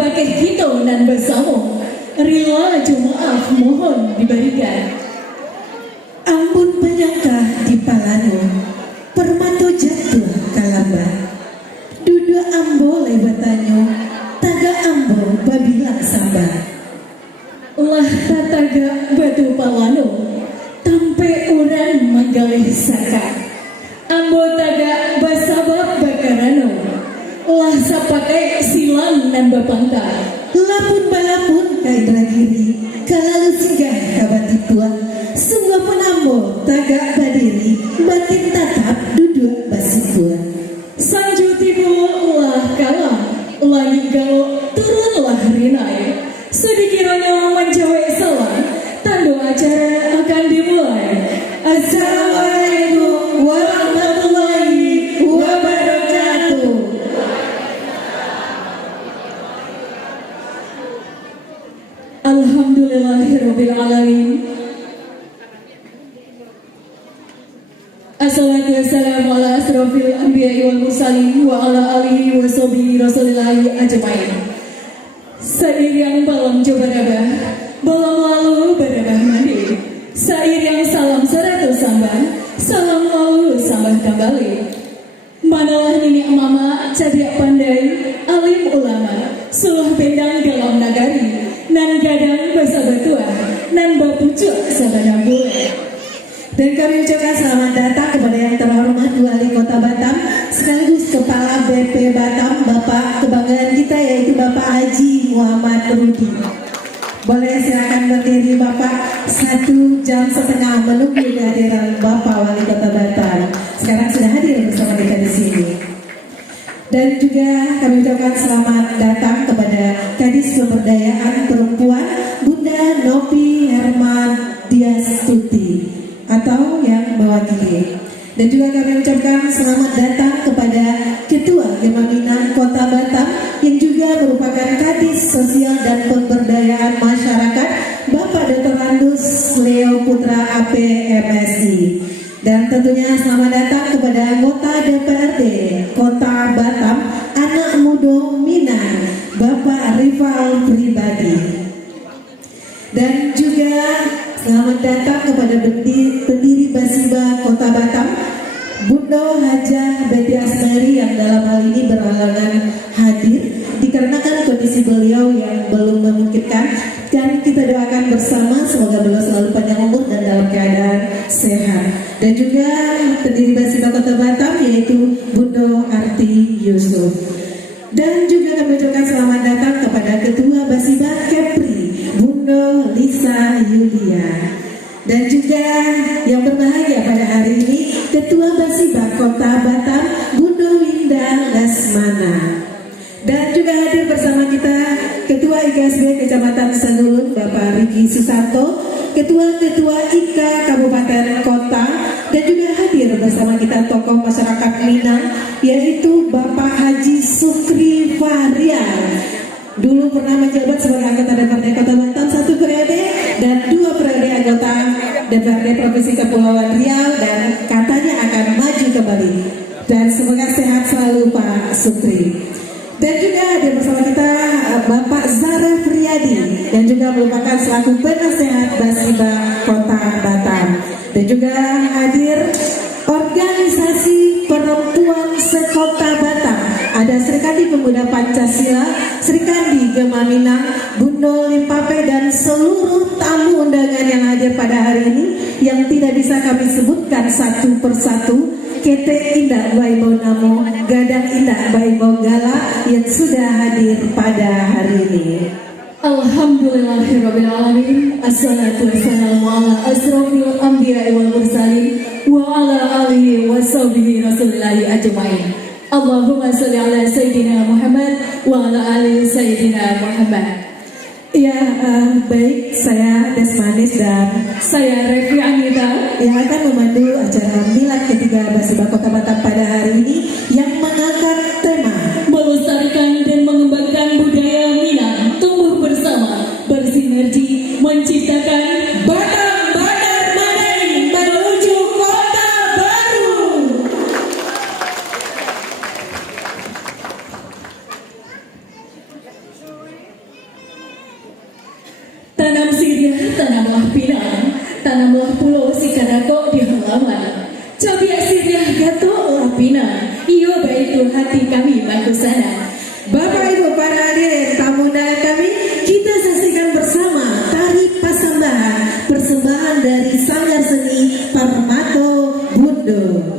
bakeh kita nan bersama rela maaf mohon diberikan. Ampun penyangka di palano permato jatuh kalamba duduk ambo lewatanyo taga ambo babilang samba Lah tataga batu palano tampe uran manggalih saka ambo taga basabab bakarano lah sapakai silang nan bapangka lapun balapun kaidra kiri kalalu singgah kabati tua sungguh pun ambo taga badiri batin tatap duduk basi tua sanju tibul ulah kalah langit galo turunlah rinai sedikiranya menjawab salah tanda acara akan dimulai. Assalamualaikum warahmatullahi wabarakatuh. Alhamdulillahirabbil alamin. Assalatu wassalamu ala asrofil anbiya'i wal mursalin wa ala alihi wa sahbihi rasulillahi ajmain. Seiring balam berabah, balam lalu berabah mandi. Seiring salam seratus sambah, salam lalu sambah kembali. Manalah nini mama cadia pandai, alim ulama, suluh bendang dalam nagari, nan gadang basa batua, nan bapucuk sabadang bule. Dan kami ucapkan selamat datang kepada yang terhormat Wali Kota Batam sekaligus Kepala BP Batam, Bapak kebanggaan kita yaitu Bapak Haji Muhammad Rudi. Boleh silakan berdiri Bapak 1,5 jam menunggu kehadiran Bapak Wali Kota Batam. Sekarang sudah hadir bersama kita di sini. Dan juga kami ucapkan selamat datang kepada Kadis Pemberdayaan Perempuan Bunda Nopi Herman Diastuti atau yang mewakili. Dan juga kami ucapkan selamat datang kepada Ketua Gemaminan Kota Batam yang juga merupakan Kadis Sosial dan Pemberdayaan Masyarakat Bapak Dr. Andus Leo Putra AP MSI. Dan tentunya selamat datang kepada anggota DPRD Kota Batam Anak Muda Minang Bapak Rival Pribadi. Dan juga selamat datang kepada pendiri Basiba Kota Batam, Bunda Hajah Betty Asmari yang dalam hal ini berhalangan hadir dikarenakan kondisi beliau yang belum memungkinkan, dan kita doakan bersama semoga beliau selalu panjang umur dan dalam keadaan sehat. Dan juga pendiri Basiba Kota Batam yaitu Bunda Arti Yusuf. Dan juga kami ucapkan selamat datang kepada Ketua Basiba Kepri Bunda Lisa Yulia. Dan juga yang berbahagia pada hari ini Ketua Basiba Kota Batam Bunda Winda Lesmana. Dan juga hadir bersama kita Ketua IKSB Kecamatan Senulun Bapak Riki Susanto, Ketua-Ketua IKA Kabupaten Kota, dan juga hadir bersama kita tokoh masyarakat Minang yaitu Bapak Haji Sukri Fahrian. Dulu pernah menjabat sebagai anggota DPRD Kota Batam 1 periode dan 2 periode anggota DPRD Provinsi Kepulauan Riau, dan katanya akan maju kembali. Dan semoga sehat selalu Pak Sukri. Dan juga hadir bersama kita Bapak Zaref Riyadi yang juga merupakan selaku penasehat Basiba Kota Batam. Dan juga hadir organisasi perempuan sekota Batam. Ada Serikandi Pemuda Pancasila, Serikandi Gemaminang, Bunda Limpape, dan seluruh tamu undangan yang hadir pada hari ini yang tidak bisa kami sebutkan satu persatu. Kete Indah Baibau Namo, Gadang Indah Baibau Gala yang sudah hadir pada hari ini. Alhamdulillahirabbil alamin. Assalatu wassalamu ala asrofil anbiya'i wal mursalin wa ala alihi wa sahbihi rasulillahi ajmain. Allahumma sholli ala sayyidina Muhammad wa ala ali sayyidina Muhammad. Ya, baik, saya Desmanis dan saya Revi Anita yang akan memandu acara milad ketiga Basiba Kota Batam pada hari ini yang mengangkat tema melestarikan dan mengembangkan budaya Minang, tumbuh bersama, bersinergi, menciptakan Batam Bandar Madani menuju kota baru. Siriah tanamlah pinang, tanamlah pulau si kadako di halaman. Cabiak Siriah gato lah pinang, iyo baitu hati kami makusana. Bapak Ibu para hadirin tamu undangan kami, kita saksikan bersama tari pasambahan, persembahan dari Sanggar Seni Parmato Bundo.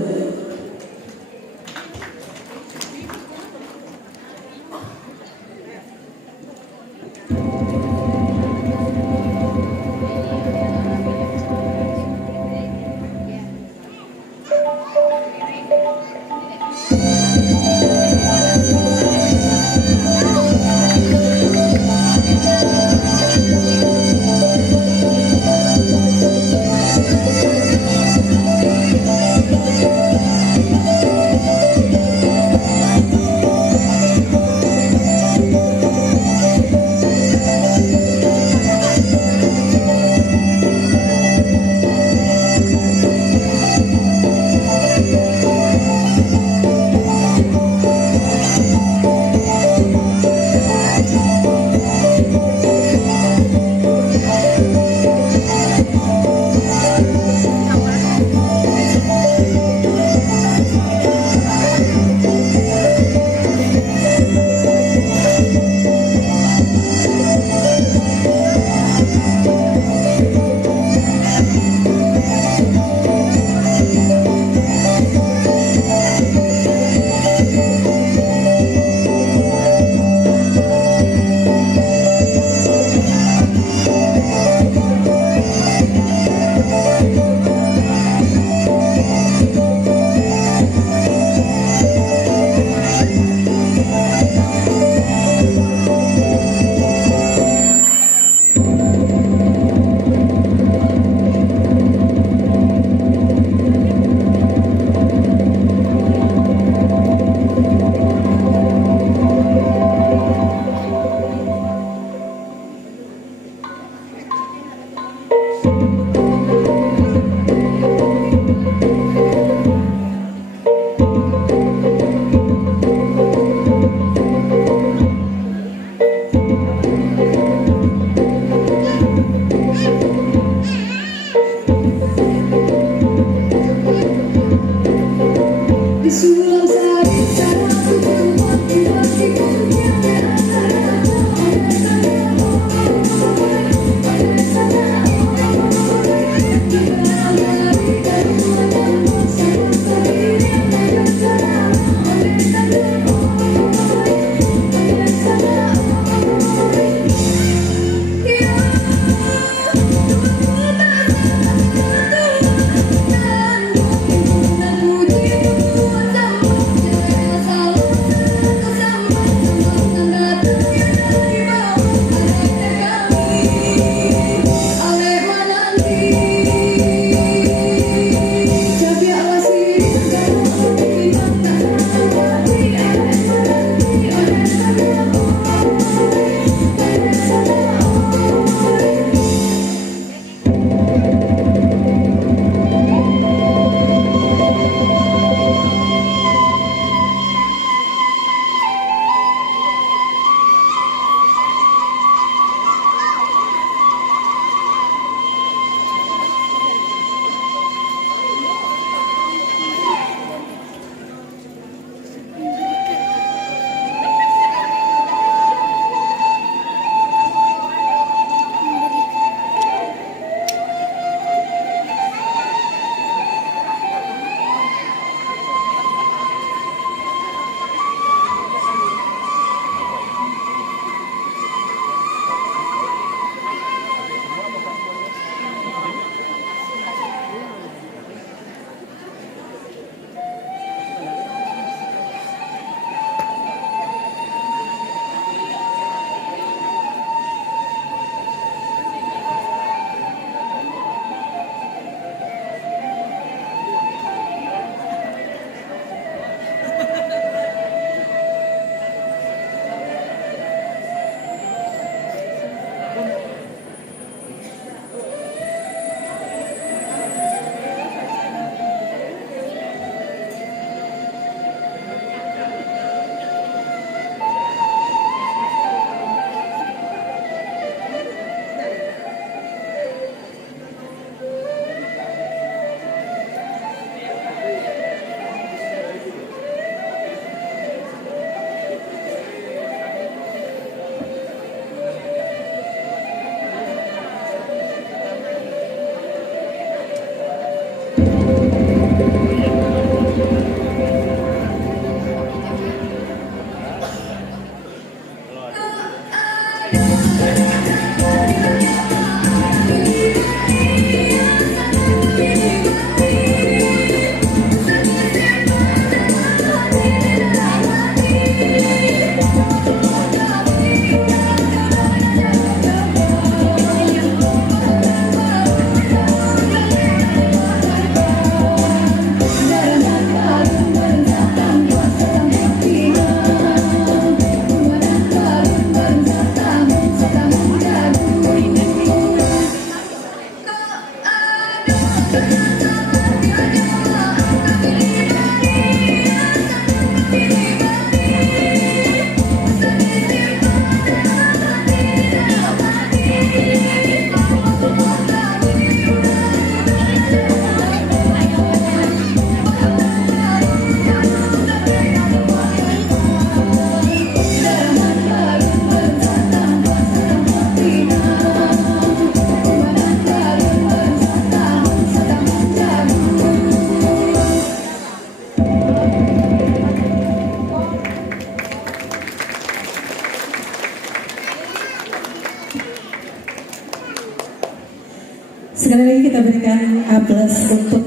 Sekali lagi kita berikan A+ untuk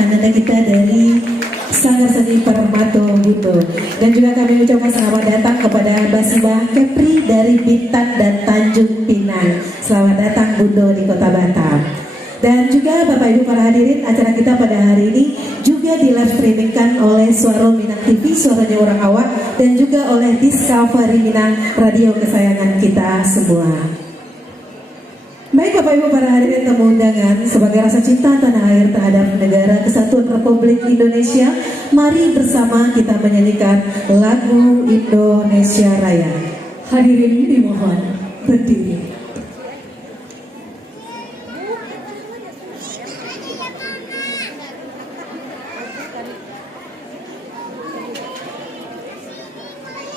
anak kita dari Sanggar Seni Permato Bundo. Dan juga kami ucapkan selamat datang kepada Basima Kepri dari Bintan dan Tanjung Pinang. Selamat datang Bundo di Kota Batam. Dan juga Bapak Ibu para hadirin, acara kita pada hari ini juga di live streamingkan oleh Suara Minang TV, suaranya orang awak, dan juga oleh Discovery Minang, radio kesayangan kita semua. Baik Bapak Ibu para hadirin tamu undangan, sebagai rasa cinta tanah air terhadap negara Kesatuan Republik Indonesia, mari bersama kita menyanyikan lagu Indonesia Raya. Hadirin dimohon berdiri.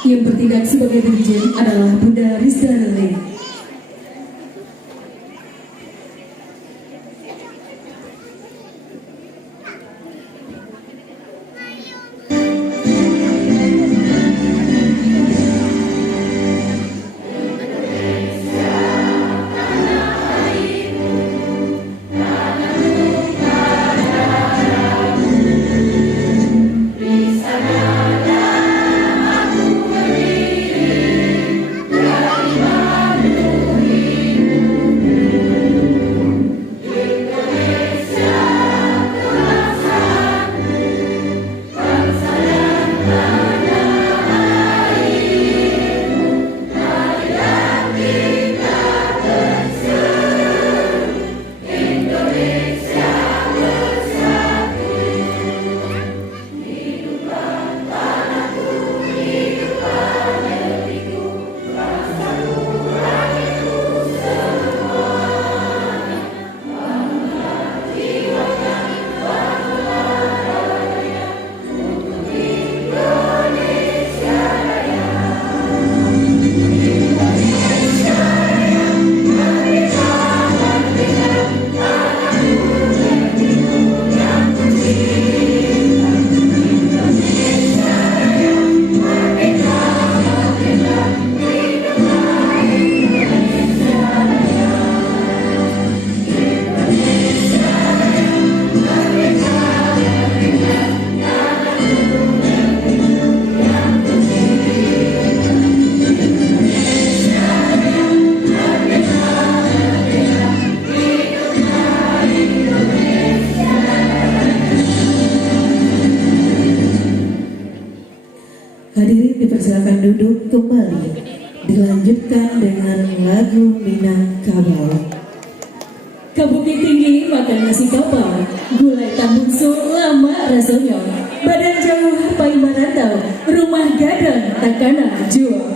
Yang bertindak sebagai DJ adalah Bunda Rizda Nurli. Hadirin dipersilakan duduk kembali. Dilanjutkan dengan lagu Minangkabau. Kabukit tinggi makan nasi kapal, gulai tambun sur lama rasanya, badan jauh pai merantau, rumah gadang takana jual.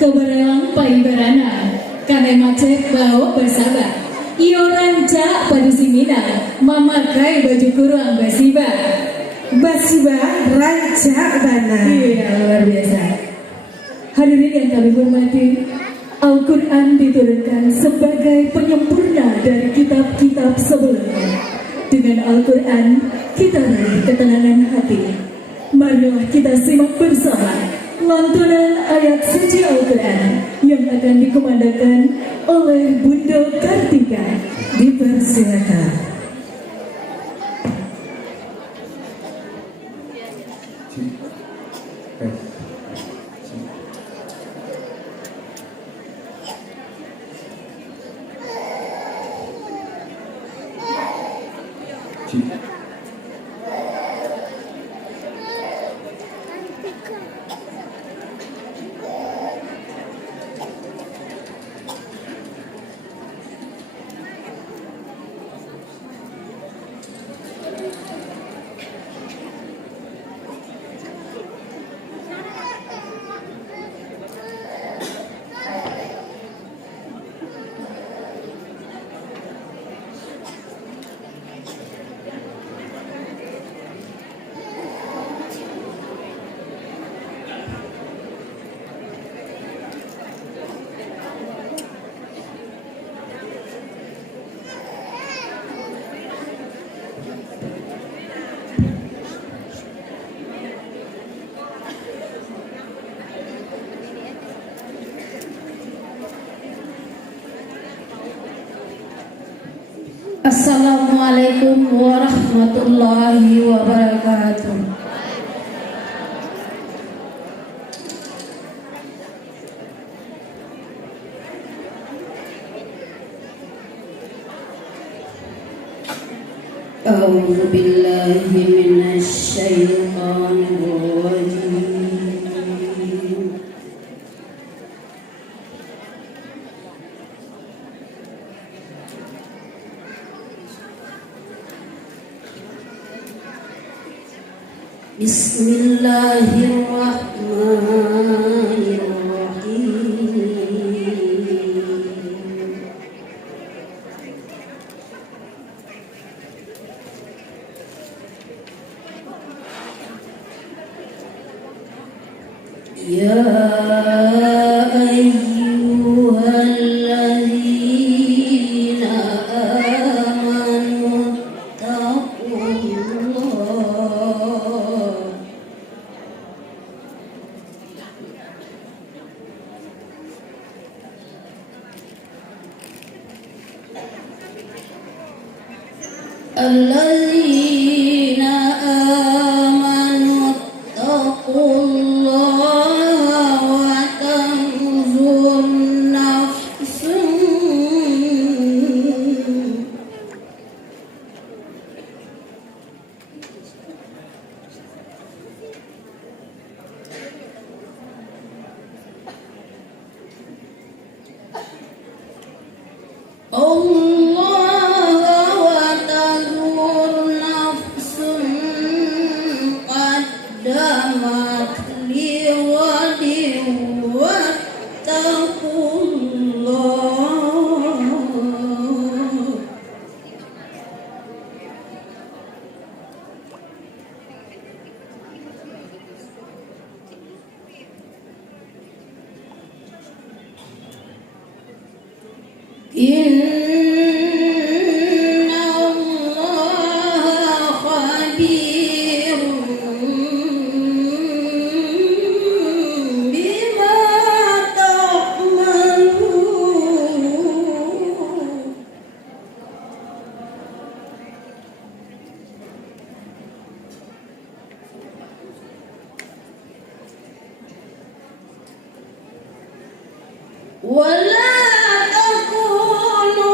keberelang paibarana, kane macet bau bersabar. Iyo ranca padu simina, memakai baju kurung basiba. Basiba rancak bana. Iya, luar biasa. Hadirin yang kami hormati, Al-Quran diturunkan sebagai penyempurna dari kitab-kitab sebelumnya. Dengan Al-Quran, kita raih ketenangan hati. Marilah kita simak bersama lantunan ayat suci Al-Quran yang akan dikumandangkan oleh Bunda Kartika. Dipersilakan. Assalamualaikum warahmatullahi wabarakatuh. A'udzu billahi minasy syaithanir rajim. Bismillahirrahmanirrahim. Ya ayyuhalladzina amanu taqullah. Alladzina amanu taqullaha wa tanzur nafsun Allah wa tanzur nafsun qaddamat liwadin wattaqullah. Inna Allaha khabirun bima ta'malun. Wala takunu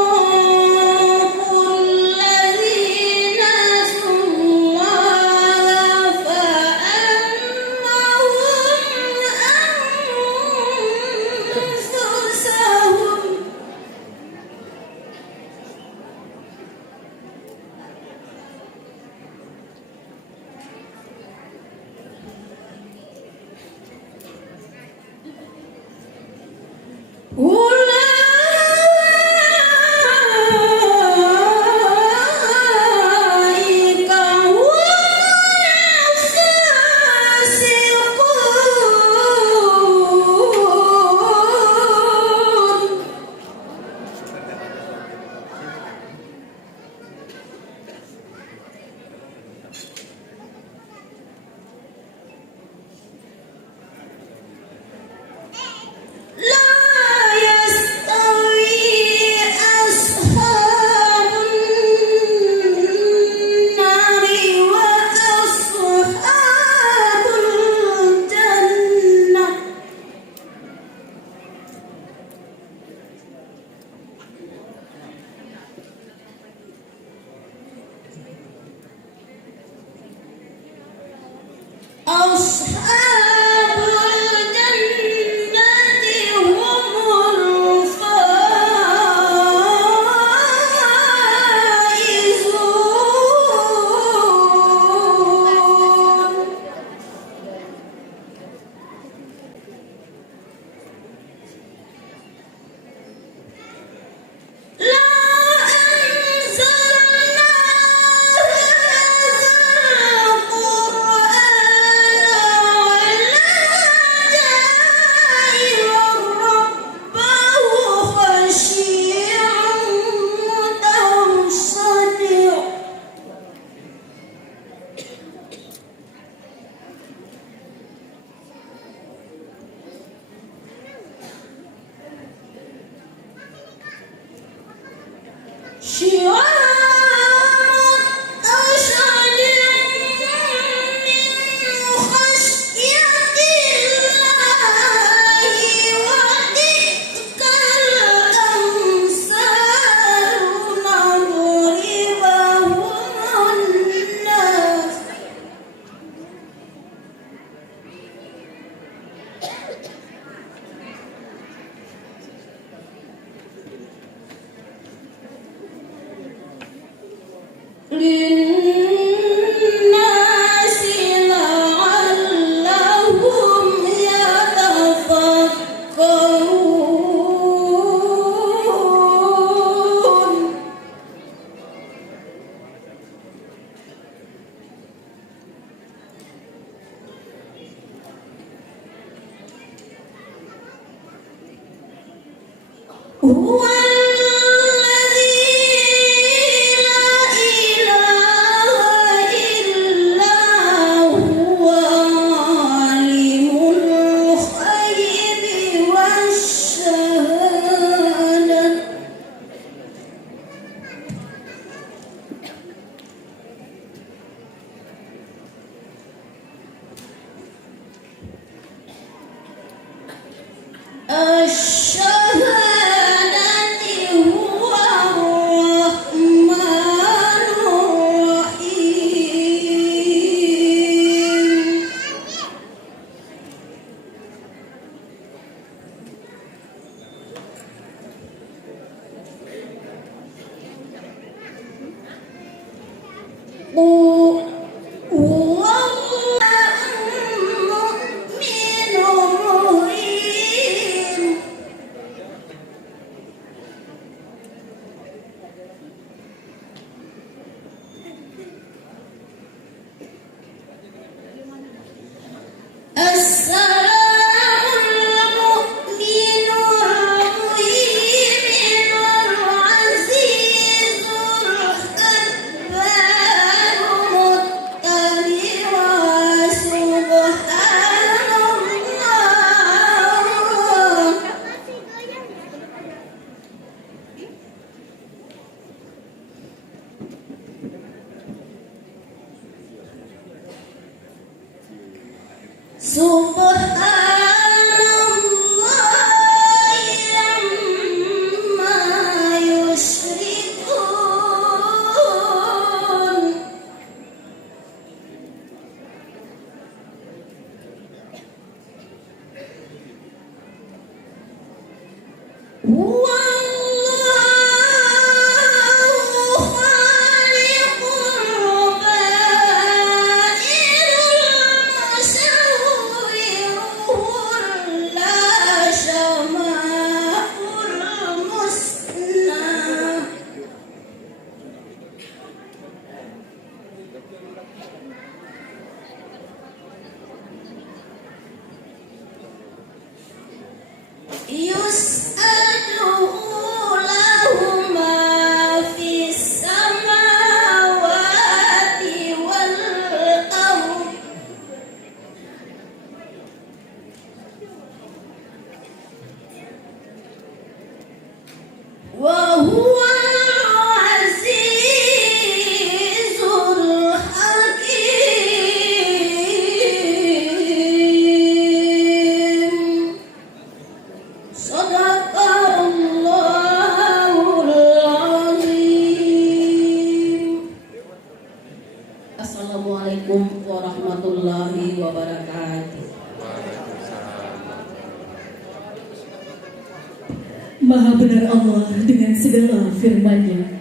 Maha benar Allah dengan segala firman-Nya.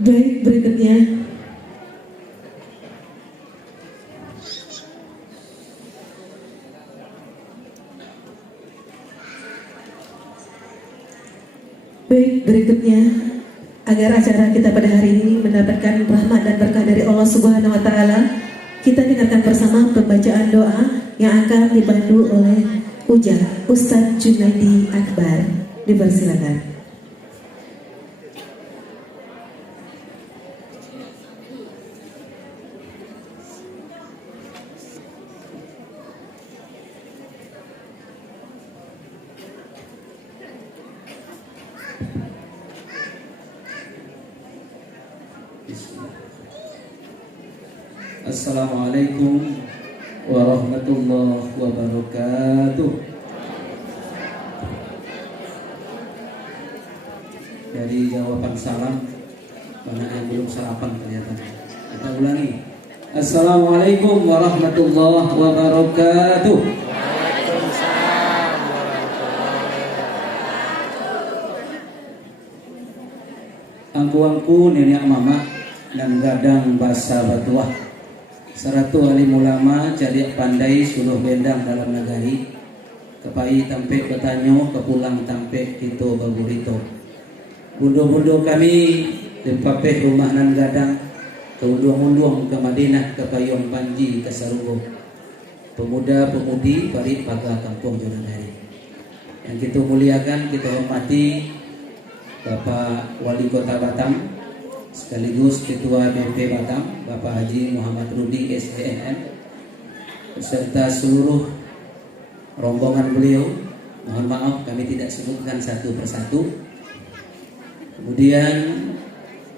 Baik, berikutnya agar acara kita pada hari ini mendapatkan rahmat dan berkah dari Allah Subhanahu wa taala, kita dengarkan bersama pembacaan doa yang akan dibantu oleh Ustadz Junaidi Akbar. Dipersilakan. Assalamualaikum warahmatullahi wabarakatuh. Dari jawaban salam, banyak yang belum sarapan kelihatan. Kita ulangi. Assalamualaikum warahmatullahi wabarakatuh. Angku-angku nenek mama dan gadang basa batuah, seratu alim ulama jadi pandai suluh bendang dalam negari, kepai tampe ketanyo kepulang tampe kito baburito. Bundo-bundo kami di papeh rumah nan gadang, keunduang-unduang ke Madinah, ke Payung Panji, ke Sarugo. Pemuda-pemudi bari paga kampung Jonagari. Yang kita muliakan, kita hormati Bapak Wali Kota Batam, sekaligus Ketua BP Batam, Bapak Haji Muhammad Rudi SDMM, beserta seluruh rombongan beliau. Mohon maaf kami tidak sebutkan satu persatu. Kemudian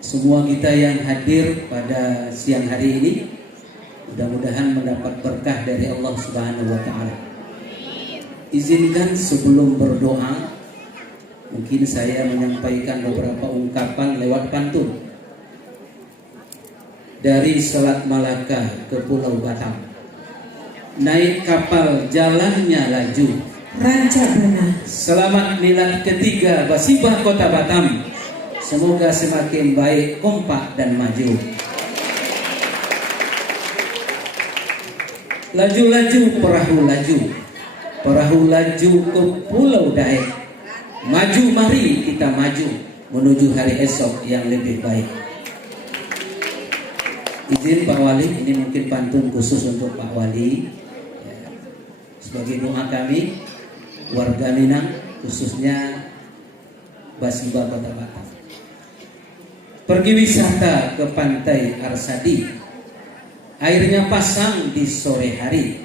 semua kita yang hadir pada siang hari ini, mudah-mudahan mendapat berkah dari Allah Subhanahu wa taala. Izinkan sebelum berdoa, mungkin saya menyampaikan beberapa ungkapan lewat pantun. Dari Selat Malaka ke Pulau Batam, naik kapal jalannya laju, Ranca Bana. selamat milad ketiga Basibah Kota Batam. Semoga semakin baik, kompak dan maju. Laju-laju perahu laju, perahu laju ke Pulau Daeng. Maju mari kita maju menuju hari esok yang lebih baik. Izin Pak Wali, ini mungkin pantun khusus untuk Pak Wali ya, sebagai doa kami warga Minang, khususnya Basibah Kota Batam. Pergi wisata ke pantai Arsadi, airnya pasang di sore hari.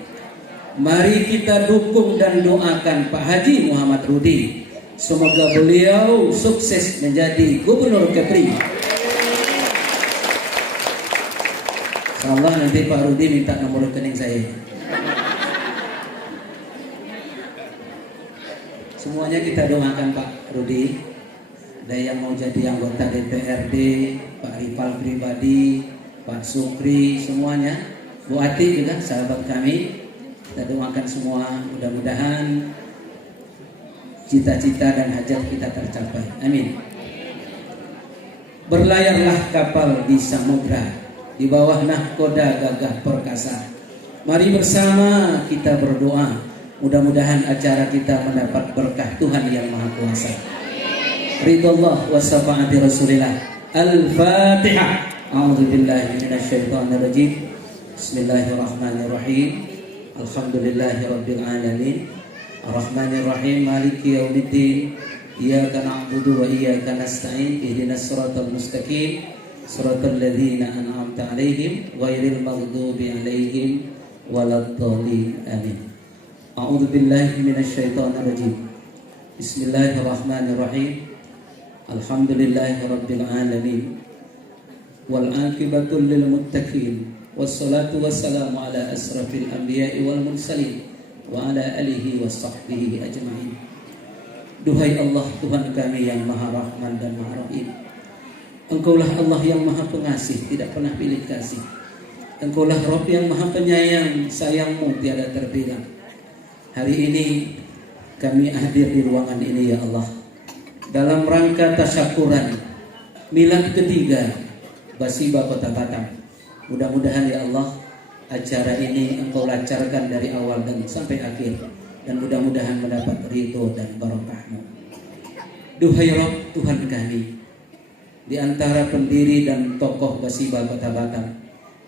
Mari kita dukung dan doakan Pak Haji Muhammad Rudi, semoga beliau sukses menjadi Gubernur Kepri. Insyaallah nanti Pak Rudi minta nomor rekening saya. Semuanya kita doakan Pak Rudi. Ada yang mau jadi anggota DPRD, Pak Rifal pribadi, Pak Sukri, semuanya. Bu Ati juga sahabat kami. Kita doakan semua, mudah-mudahan cita-cita dan hajat kita tercapai. Amin. Berlayarlah kapal di samudra, di bawah nahkoda gagah perkasa. Mari bersama kita berdoa, mudah-mudahan acara kita mendapat berkah Tuhan yang Maha Kuasa. Ridallah wa syafaati Rasulillah. Al-Fatihah. A'udzu billahi minasyaitonir rajim. Bismillahirrahmanirrahim. Alhamdulillahirabbil alamin. Arrahmanir rahim. Maliki yaumiddin. Iyyaka na'budu wa iyyaka nasta'in. Ihdinas siratal mustaqim. Siratal ladzina an'amta 'alaihim ghairil maghdubi 'alaihim waladdallin. Amin. A'udzu billahi minasyaitonir rajim. Bismillahirrahmanirrahim. Alhamdulillahirabbil alamin. Wal 'aqibatul lil muttaqin. Wassalatu wassalamu ala asrafil anbiya'i wal mursalin wa ala alihi wa sahbihi ajma'in. Duhai Allah, Tuhan kami yang Maha Rahman dan Maha Rahim. Engkaulah Allah yang Maha Pengasih, tidak pernah pilih kasih. Engkaulah Rabb yang Maha Penyayang, sayangmu tiada terbilang. Hari ini kami hadir di ruangan ini ya Allah dalam rangka tasyakuran milad ketiga Basiba Kota Batam. Mudah-mudahan ya Allah acara ini Engkau lancarkan dari awal dan sampai akhir, dan mudah-mudahan mendapat ridho dan barokah-Mu. Duhai Rabb Tuhan kami, di antara pendiri dan tokoh Basiba Kota Batam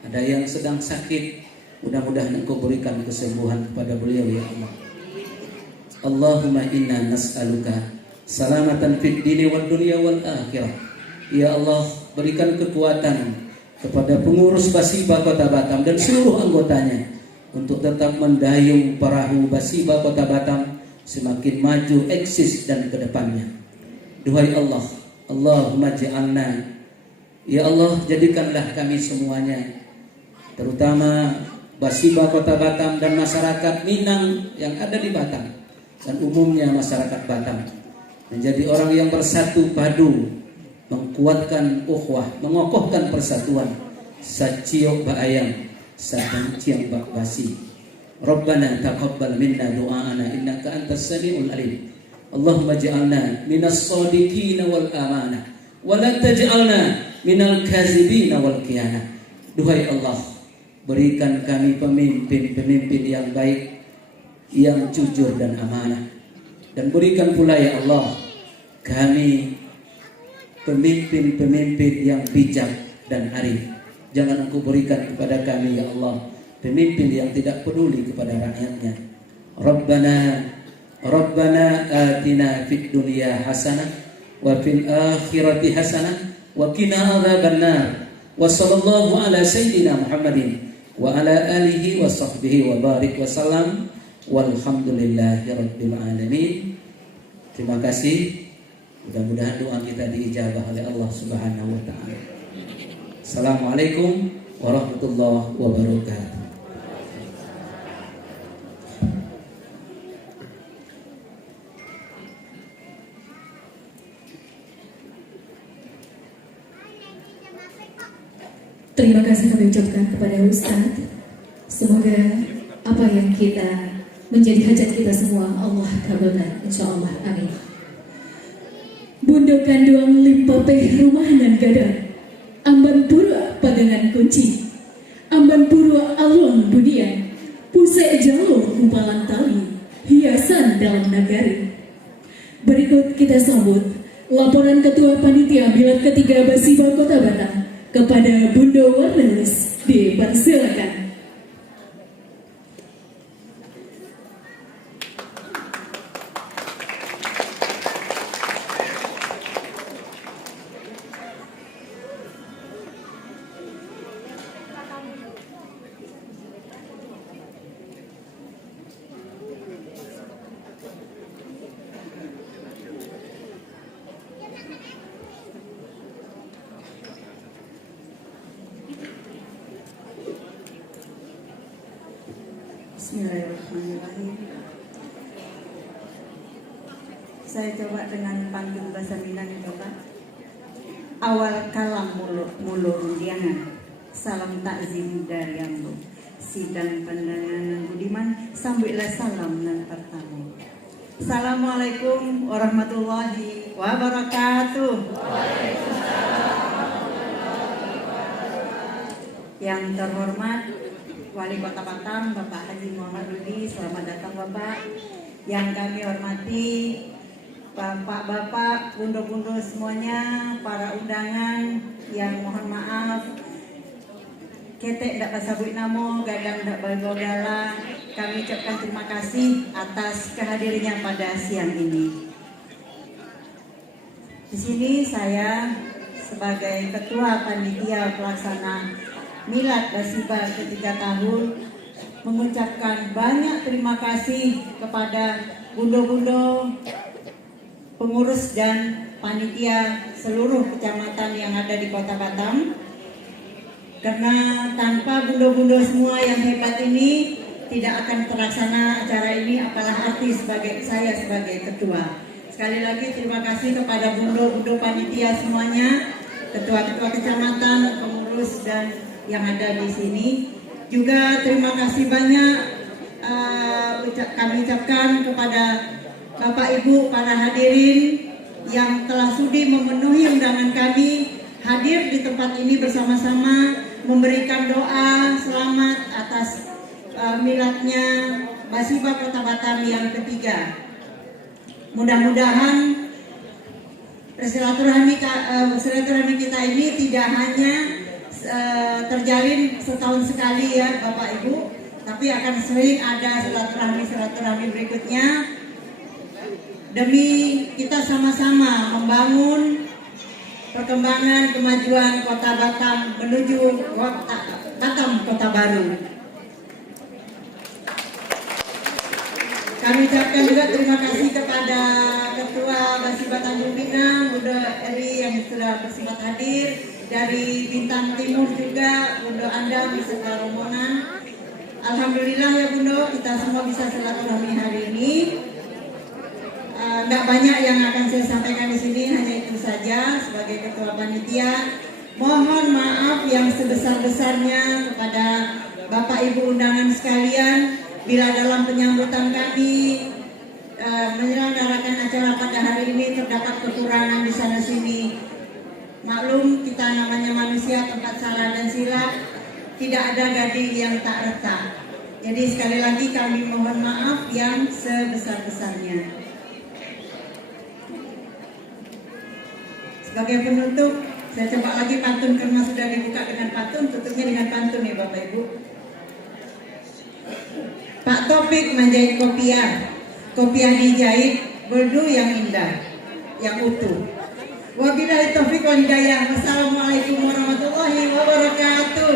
ada yang sedang sakit, mudah-mudahan Engkau berikan kesembuhan kepada beliau ya Allah. Allahumma inna nas'aluka salamatan fid dini wal dunya wal akhirah. Ya Allah, berikan kekuatan kepada pengurus Basiba Kota Batam dan seluruh anggotanya untuk tetap mendayung perahu Basiba Kota Batam semakin maju, eksis dan kedepannya. Duhai Allah, Allahumma ja'alna, ya Allah, jadikanlah kami semuanya, terutama Basiba Kota Batam dan masyarakat Minang yang ada di Batam dan umumnya masyarakat Batam, menjadi orang yang bersatu padu, mengkuatkan ukhuwah, mengokohkan persatuan, saciok ba'ayang, sadanciang ba'basi. Rabbana taqabbal minna du'aana innaka antas sami'ul alim. Allahumma ja'alna minas sadiqina wal amanah wa la taj'alna minal kazibina wal khiyanah. Duhai Allah, berikan kami pemimpin-pemimpin yang baik, yang jujur dan amanah, dan berikan pula ya Allah kami pemimpin-pemimpin yang bijak dan arif. Jangan Engkau berikan kepada kami ya Allah pemimpin yang tidak peduli kepada rakyatnya. Rabbana atina fid dunya hasanah wa fil akhirati hasanah wa qina adzabannar. Wa sallallahu ala sayyidina Muhammadin wa ala alihi wa sahbihi wa barik wa sallam. Walhamdulillahirabbil alamin. Terima kasih. Mudah-mudahan doa kita diijabah oleh Allah Subhanahu wa taala. Assalamualaikum warahmatullahi wabarakatuh. Terima kasih kami ucapkan kepada Ustadz. Semoga apa yang kita menjadi hajat kita semua Allah kabulkan, insyaallah, amin. Bunda kanduang limpa peh rumah nan gadang, amban pura pagangan kunci, amban pura alun budian, pusai jalur kumpalan tali, hiasan dalam nagari. Berikut kita sambut laporan Ketua Panitia Milad ketiga Basiba Kota Batam kepada Bunda Warnes. Dipersilakan. Bismillahirrahmanirrahim. Saya coba dengan pantun bahasa Minang coba. Awal kalam mulu undiangan, salam takzim dari ambo. Sidang pandangan budiman, sambuilah salam nan pertama. Assalamualaikum warahmatullahi wabarakatuh. Yang terhormat Wali Kota Batam, Bapak Haji Muhammad Rudi, selamat datang Bapak. Yang kami hormati Bapak-bapak, bundo-bundo semuanya, para undangan yang mohon maaf ketek ndak pasabut namo, gadang ndak balgogala. Kami ucapkan terima kasih atas kehadirannya pada siang ini. Di sini saya sebagai Ketua Panitia Pelaksana Milad Basiba ketiga tahun mengucapkan banyak terima kasih kepada bundo-bundo, pengurus dan panitia seluruh kecamatan yang ada di Kota Batam. Karena tanpa bundo-bundo semua yang hebat ini tidak akan terlaksana acara ini, apalah arti saya sebagai ketua. Sekali lagi terima kasih kepada bundo-bundo panitia semuanya, ketua-ketua kecamatan, pengurus dan yang ada di sini. Juga terima kasih banyak kami ucapkan kepada Bapak Ibu para hadirin yang telah sudi memenuhi undangan kami hadir di tempat ini bersama-sama memberikan doa selamat atas miladnya Basiba Kota Batam yang ketiga. Mudah-mudahan silaturahmi kita ini tidak hanya terjalin setahun sekali ya Bapak Ibu, tapi akan sering ada silaturahmi berikutnya demi kita sama-sama membangun perkembangan kemajuan Kota Batam menuju Batam Kota Baru. Kami ucapkan juga terima kasih kepada Ketua Basiba Tanjung Pinang, Bunda Eri yang sudah bersempat hadir, dari Bintang Timur juga, Bunda Andam beserta rombongan. Alhamdulillah ya Bunda, kita semua bisa silaturahmi hari ini. Nggak banyak yang akan saya sampaikan di sini, hanya itu saja sebagai Ketua Panitia. Mohon maaf yang sebesar-besarnya kepada Bapak Ibu undangan sekalian bila dalam penyambutan kami menyelenggarakan acara pada hari ini terdapat kekurangan di sana sini. Maklum kita namanya manusia, tempat salah dan silap, tidak ada gading yang tak retak. Jadi sekali lagi kami mohon maaf yang sebesar-besarnya. Sebagai penutup, saya coba lagi pantun karena sudah dibuka dengan pantun, tutupnya dengan pantun ya Bapak Ibu. Pak Topik menjahit kopiah dijahit berdu yang indah, yang utuh. Wabillahi taufiq wal hidayah. Wassalamualaikum warahmatullahi wabarakatuh.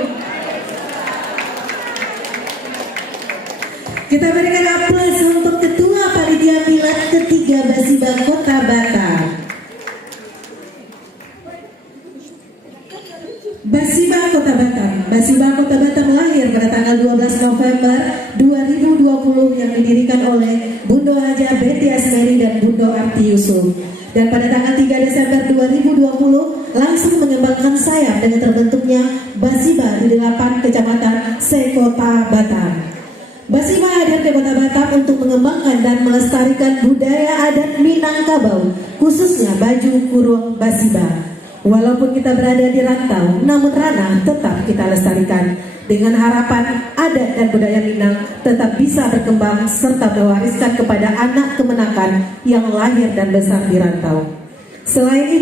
Kita berikan aplaus untuk Ketua Panitia Milad ketiga Basiba Kota Batam. Basiba Kota Batam. Basiba Kota Batam lahir pada tanggal 12 November 2020 yang didirikan oleh Bundo Haja Betty Asmeri dan Bundo Arti Yusuf. Dan pada tanggal 3 Desember 2020 langsung mengembangkan sayap dengan terbentuknya Basiba di 8 kecamatan se-Kota Batam. Basiba hadir ke Kota Batam untuk mengembangkan dan melestarikan budaya adat Minangkabau, khususnya baju kurung Basiba. Walaupun kita berada di rantau, namun ranah tetap kita lestarikan dengan harapan adat dan budaya Minang tetap bisa berkembang serta mewariskan kepada anak kemenakan yang lahir dan besar di rantau. Selain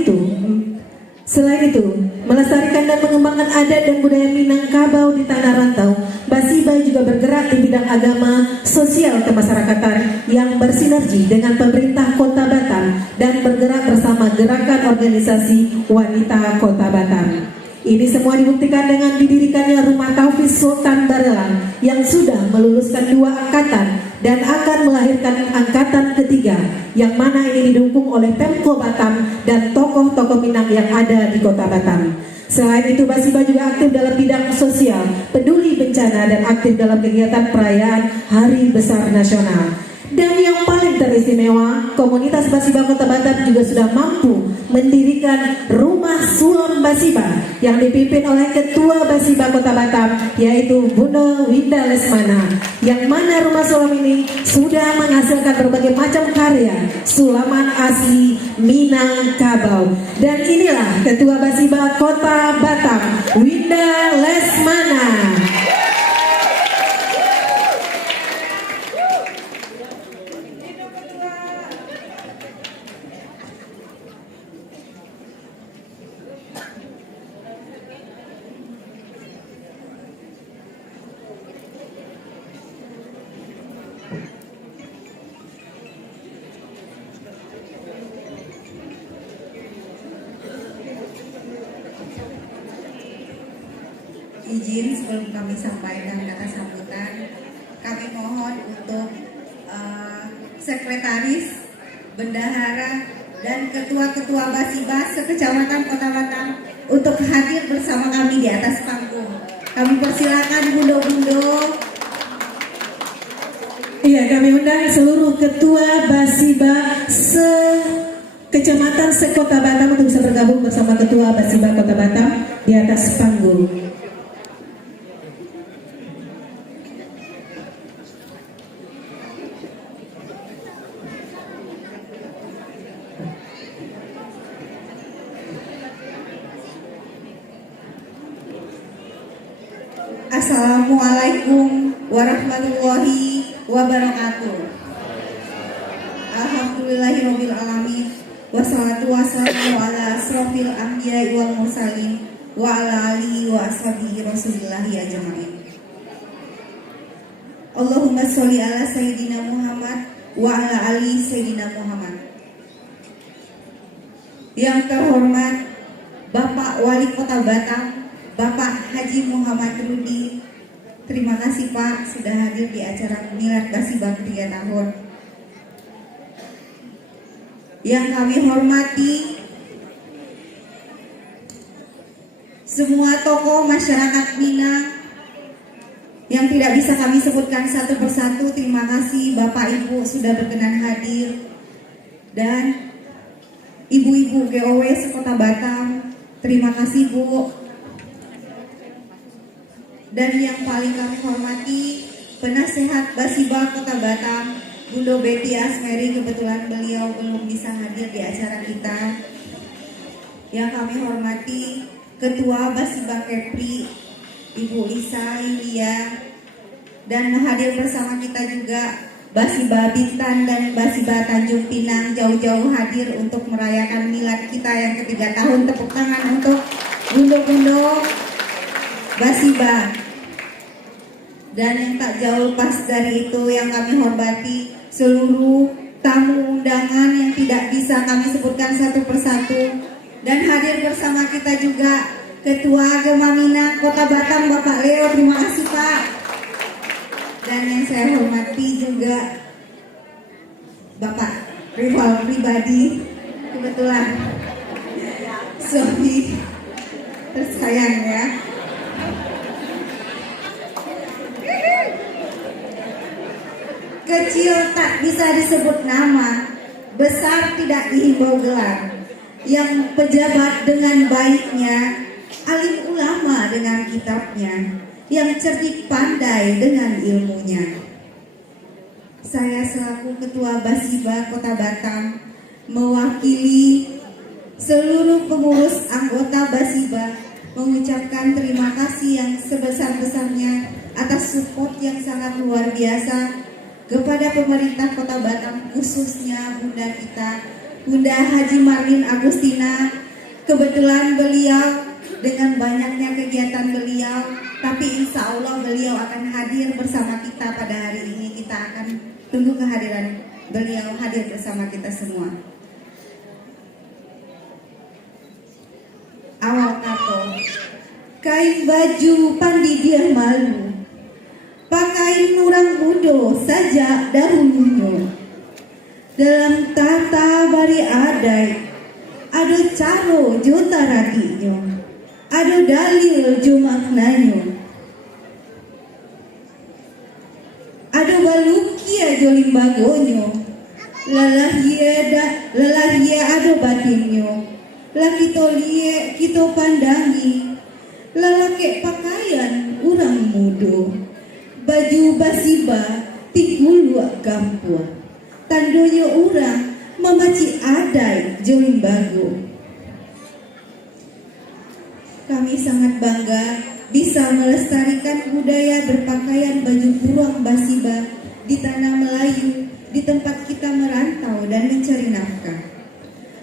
itu, melestarikan dan mengembangkan adat dan budaya Minangkabau di tanah rantau, Basiba juga bergerak di bidang agama, sosial kemasyarakatan yang bersinergi dengan pemerintah Kota Batam dan bergerak bersama gerakan organisasi wanita Kota Batam. Ini semua dibuktikan dengan didirikannya Rumah Taufiq Sultan Barelang yang sudah meluluskan 2 angkatan dan akan melahirkan angkatan ketiga yang mana ini didukung oleh Pemko Batam dan tokoh-tokoh Minang yang ada di Kota Batam. Selain itu, Basiba juga aktif dalam bidang sosial, peduli bencana dan aktif dalam kegiatan perayaan Hari Besar Nasional. Dan yang paling teristimewa, komunitas Basiba Kota Batam juga sudah mampu mendirikan Rumah Sulam Basiba yang dipimpin oleh Ketua Basiba Kota Batam, yaitu Bunda Winda Lesmana, yang mana Rumah Sulam ini sudah menghasilkan berbagai macam karya sulaman asli Minangkabau. Dan inilah Ketua Basiba Kota Batam, Winda Lesmana. Izin sebelum kami sampaikan kata sambutan, kami mohon untuk sekretaris, bendahara, dan ketua-ketua Basiba sekecamatan Kota Batam untuk hadir bersama kami di atas panggung. Kami persilakan bundo-bundo. Iya, kami undang seluruh ketua Basiba kecamatan se-Kota Batam untuk bisa bergabung bersama Ketua Basiba Kota Batam di atas panggung. Assalamualaikum warahmatullahi wabarakatuh. Alhamdulillahirabbil alamin. Wassalatu wassalamu ala asrofil anbiya'i wal mursalin wa ala alihi wa ashabihi rasulillahi ajma'in. Allahumma sholli ala sayyidina Muhammad wa ala ali sayyidina Muhammad. Yang terhormat Bapak Wali Kota Batam, Bapak Haji Muhammad Rudi. Terima kasih Pak sudah hadir di acara Milad Basibah 3 tahun. Yang kami hormati semua tokoh masyarakat Minang yang tidak bisa kami sebutkan satu persatu. Terima kasih Bapak Ibu sudah berkenan hadir, dan Ibu-ibu GOW sekota Batam, terima kasih Bu. Dan yang paling kami hormati Penasehat Basibah Kota Batam, Bunda Betty Asmeri, kebetulan beliau belum bisa hadir di acara kita. Yang kami hormati Ketua Basibah Kepri, Ibu Lisa Yulia, dan hadir bersama kita juga Basibah Bintan dan Basibah Tanjung Pinang, jauh-jauh hadir untuk merayakan milad kita yang ke-3 tahun. Tepuk tangan untuk bundo-bundo Basibah. Dan yang tak jauh pas dari itu yang kami hormati seluruh tamu undangan yang tidak bisa kami sebutkan satu persatu. Dan hadir bersama kita juga Ketua Agama Minang Kota Batam, Bapak Leo. Terima kasih Pak. Dan yang saya hormati juga Bapak rival pribadi, kebetulan suami tersayang ya. Kecil tak bisa disebut nama, besar tidak dihimbau gelar. Yang pejabat dengan baiknya, alim ulama dengan kitabnya, yang cerdik pandai dengan ilmunya. Saya selaku Ketua Basibah Kota Batam mewakili seluruh pengurus anggota Basibah mengucapkan terima kasih yang sebesar-besarnya atas support yang sangat luar biasa kepada pemerintah Kota Batam, khususnya Bunda kita, Bunda Haji Marlin Agustina. Kebetulan beliau dengan banyaknya kegiatan beliau, tapi insya Allah beliau akan hadir bersama kita pada hari ini. Kita akan tunggu kehadiran beliau hadir bersama kita semua. Awal kato, kain baju pandi dia malu, pakai murang budo saja dahulunya. Dalam tata bari adai, ada caro jota ratinya, ada dalil jumaknanya, ada balukia jolim bagonyo, lalahia ada batinyo, laki tolie kita pandangi, lalake pakaian urang mudo, baju basibah tigulua kampua, tandonya urang memaci adai jolim bago. Kami sangat bangga bisa melestarikan budaya berpakaian baju buruang Basibah di tanah Melayu, di tempat kita merantau dan mencari nafkah.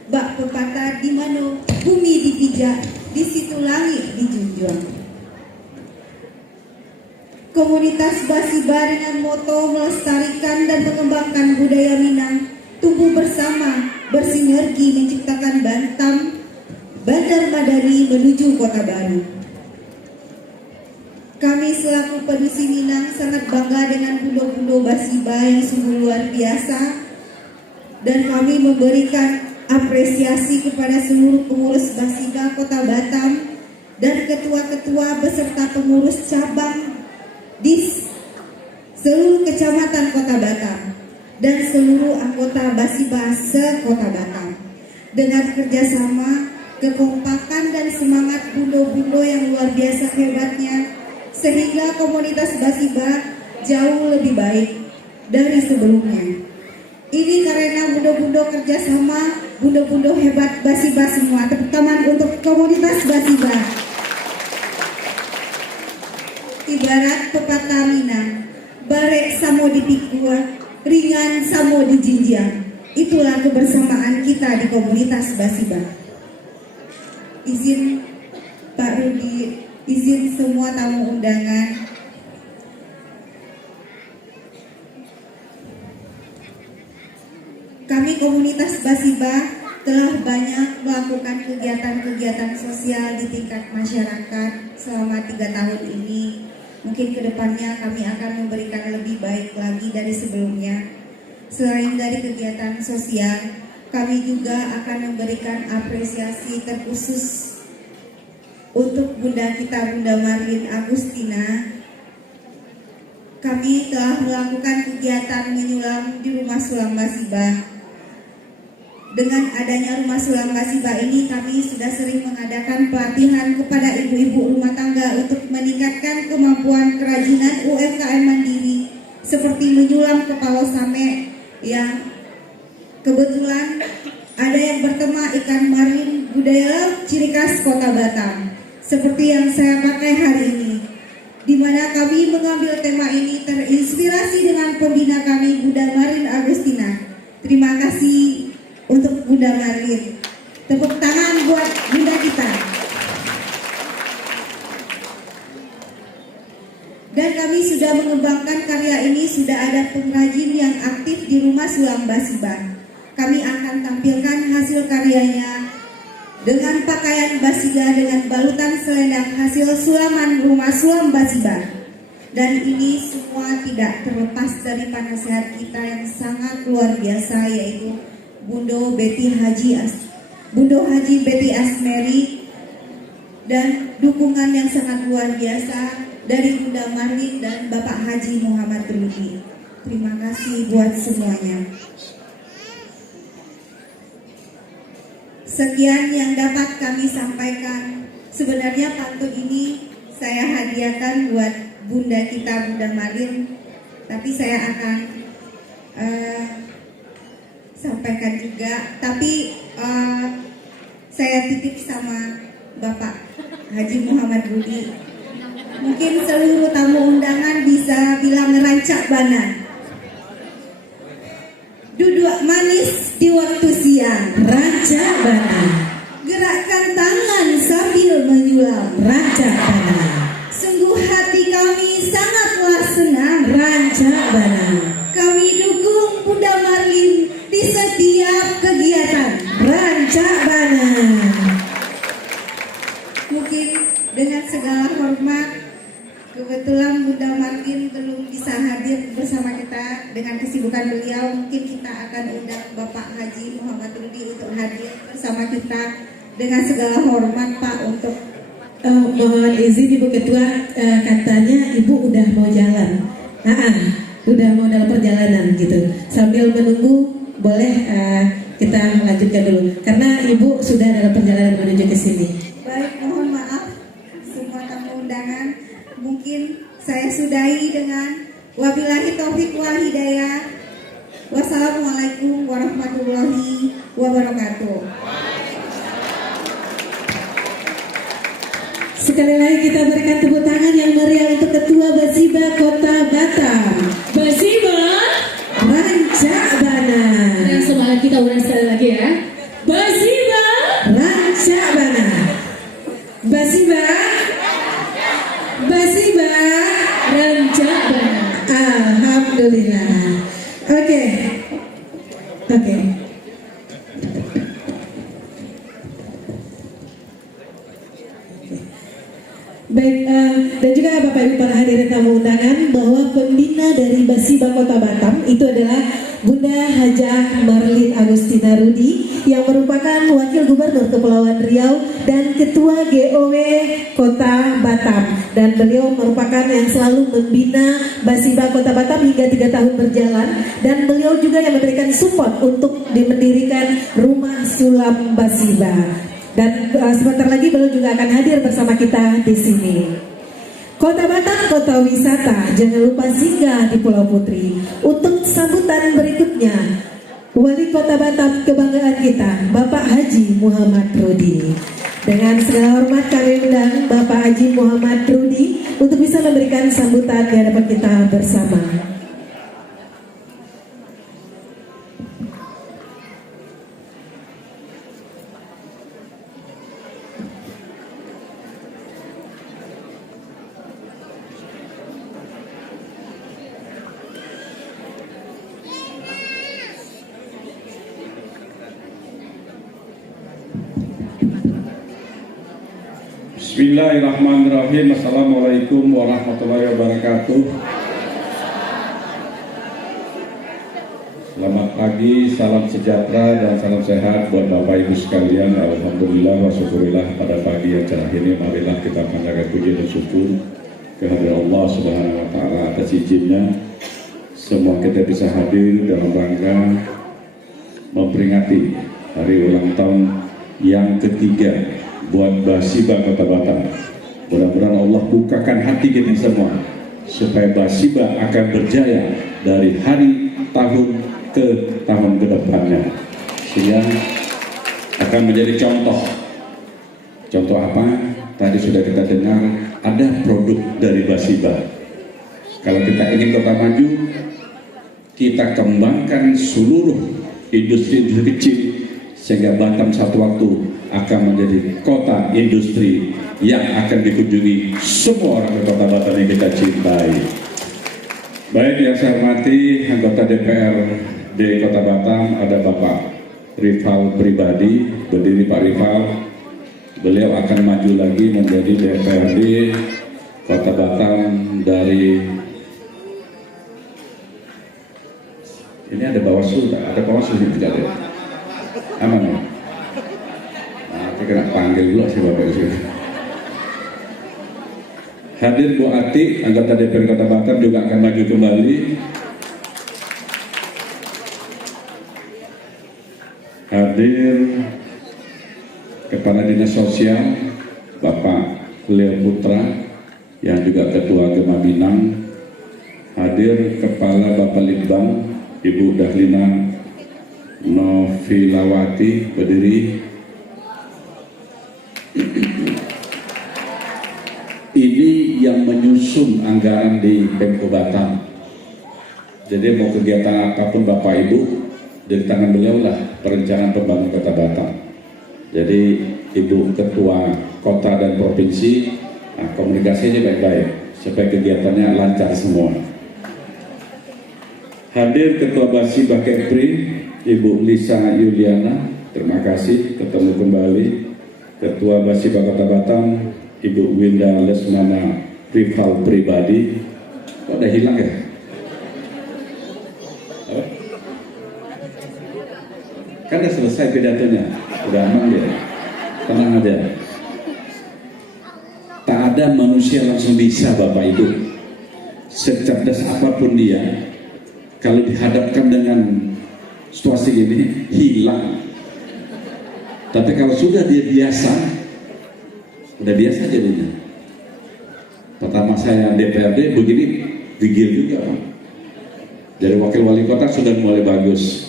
Bak pepatah, di mana bumi dipijak, di situ langit dijunjung. Komunitas Basibah dengan moto melestarikan dan mengembangkan budaya Minang, tumbuh bersama, bersinergi menciptakan Bandar Madani menuju Kota Baru. Kami selaku Pedusi Minang sangat bangga dengan bundo-bundo Basibah yang sungguh luar biasa, dan kami memberikan apresiasi kepada seluruh pengurus Basibah Kota Batam dan ketua-ketua beserta pengurus cabang di seluruh kecamatan Kota Batam dan seluruh anggota Basibah se-Kota Batam. Dengan kerjasama, kekompakan dan semangat bundo-bundo yang luar biasa hebatnya, sehingga komunitas Basibah jauh lebih baik dari sebelumnya. Ini karena bundo-bundo kerjasama, bundo-bundo hebat Basibah semua. Tepuk tangan untuk komunitas Basibah. ibarat pepatah Minang, barek samo dipikul, ringan samo dijinjang. Itulah kebersamaan kita di komunitas Basiba. Izin Pak Rudi, izin semua tamu undangan. Kami komunitas Basiba telah banyak melakukan kegiatan-kegiatan sosial di tingkat masyarakat selama 3 tahun ini. Mungkin kedepannya kami akan memberikan lebih baik lagi dari sebelumnya. Selain dari kegiatan sosial, kami juga akan memberikan apresiasi terkhusus untuk Bunda kita, Bunda Marlin Agustina. Kami telah melakukan kegiatan menyulam di Rumah Sulam Basiba. Dengan adanya Rumah Sulam Basiba ini, kami sudah sering mengadakan pelatihan kepada ibu-ibu rumah tangga untuk meningkatkan kemampuan kerajinan UMKM mandiri, seperti menyulam kepala same yang kebetulan ada yang bertema ikan marlin budaya laut ciri khas Kota Batam, seperti yang saya pakai hari ini, di mana kami mengambil tema ini terinspirasi dengan pembina kami, Bunda Marlin Agustina. Terima kasih untuk Bunda Marlin. Tepuk tangan buat Bunda kita. Dan kami sudah mengembangkan karya ini, sudah ada pengrajin yang aktif di Rumah Sulam Basiba. Kami akan tampilkan hasil karyanya dengan pakaian Basiba dengan balutan selendang hasil sulaman Rumah Sulam Basiba. Dan ini semua tidak terlepas dari penasehat kita yang sangat luar biasa, yaitu Bundo Haji Betty Asmeri, dan dukungan yang sangat luar biasa dari Bunda Marlin dan Bapak Haji Muhammad Rudi. Terima kasih buat semuanya. Sekian yang dapat kami sampaikan. Sebenarnya pantun ini saya hadiahkan buat Bunda kita, Bunda Marlin, tapi saya akan sampaikan juga. Tapi saya titip sama Bapak Haji Muhammad Rudi. Mungkin seluruh tamu undangan bisa bilang ngerancak bana. Duduk manis di waktu siang, Rancak bana, gerakkan tangan sambil menyulam. rancak bana, Sungguh hati kami sangatlah senang. rancak bana, Kami dukung Bunda Marlin di setiap kegiatan. rancak bana. Mungkin dengan segala hormat, kebetulan Bunda Marlin belum bisa hadir bersama kita dengan kesibukan beliau. Mungkin kita akan undang Bapak Haji Muhammad Rudi untuk hadir bersama kita. Dengan segala hormat Pak, untuk Mohon izin Ibu Ketua, katanya Ibu udah mau jalan. Udah mau dalam perjalanan gitu. Sambil menunggu boleh kita lanjutkan dulu karena Ibu sudah dalam perjalanan menuju ke sini. baik, mohon maaf semua tamu undangan. Mungkin saya sudahi dengan wabillahi taufik wal hidayah. Wassalamualaikum warahmatullahi wabarakatuh. Sekali lagi kita berikan tepuk tangan yang meriah untuk Ketua Basiba Kota Batam, Basiba, Rancak Bana. yang semangat kita ulang sekali lagi ya. Basiba, Rancak Bana. Basiba, Basiba. rancak bana. Alhamdulillah. Oke. Baik, dan juga Bapak Ibu para hadirin tamu undangan, bahwa pembina dari Basiba Kota Batam itu adalah Bunda Hajah Marlin Agustina Rudi yang merupakan Wakil Gubernur Kepulauan Riau dan Ketua GOW Kota Batam, dan beliau merupakan yang selalu membina Basiba Kota Batam hingga 3 tahun berjalan, dan beliau juga yang memberikan support untuk mendirikan Rumah Sulam Basiba. Dan sebentar lagi beliau juga akan hadir bersama kita di sini. Kota Batam, kota wisata, jangan lupa singgah di Pulau Putri. Untuk sambutan berikutnya, Wali Kota Batam kebanggaan kita, Bapak Haji Muhammad Rudi. Dengan segala hormat kami undang Bapak Haji Muhammad Rudi untuk bisa memberikan sambutan di hadapan kita bersama. Bismillahirrahmanirrahim. Assalamualaikum warahmatullahi wabarakatuh. Selamat pagi, salam sejahtera dan salam sehat buat Bapak Ibu sekalian. Alhamdulillah wa syukurillah, pada pagi yang cerah ini marilah kita panjatkan puji dan syukur kehadirat Allah Subhanahu wa taala atas izinnya semua kita bisa hadir dalam rangka memperingati hari ulang tahun yang ketiga buat Basiba Kota Batam. Mudah-mudahan Allah bukakan hati kita semua supaya Basiba akan berjaya dari hari tahun ke tahun ke depannya, sehingga akan menjadi contoh. Contoh apa? Tadi sudah kita dengar ada produk dari Basiba. Kalau kita ingin kota maju, kita kembangkan seluruh industri-industri kecil sehingga Batam satu waktu akan menjadi kota industri yang akan dikunjungi semua orang di kota Batam yang kita cintai. Baik, yang saya hormati anggota DPRD Kota Batam, ada Bapak Rival Pribadi, berdiri Pak Rival. Beliau akan maju lagi menjadi DPRD Kota Batam dari, ini ada Bawaslu, ada Bawaslu ini tidak ada? Aman ya? Nanti kena panggil dulu sih Bapak itu. Hadir Bu Ati, anggota DPR Kota Batam juga akan maju kembali. Hadir Kepala Dinas Sosial Bapak Leo Putra yang juga Ketua Gema Binang. Hadir Kepala Bapak Litbang Ibu Dahlina Novilawati, berdiri. Ini yang menyusun anggaran di Pemko Batam. Jadi mau kegiatan apapun Bapak Ibu, dari tangan beliau lah perencanaan pembangunan Kota Batam. Jadi Ibu Ketua Kota dan Provinsi, nah, komunikasinya baik-baik supaya kegiatannya lancar semua. Hadir Ketua Basiba Kepri Ibu Lisa Yuliana, terima kasih ketemu kembali. Ketua Basiba Kota Batam Ibu Winda Lesmana Rival Pribadi. Kok udah hilang ya? Kan udah selesai pidatonya, udah aman ya, tenang aja. Tak ada manusia langsung bisa Bapak Ibu, secerdas apapun dia, kalau dihadapkan dengan situasi ini hilang. Tapi kalau sudah dia biasa, udah biasa jadinya. Pertama saya DPRD begini gigil juga Pak. Dari wakil wali kota sudah mulai bagus.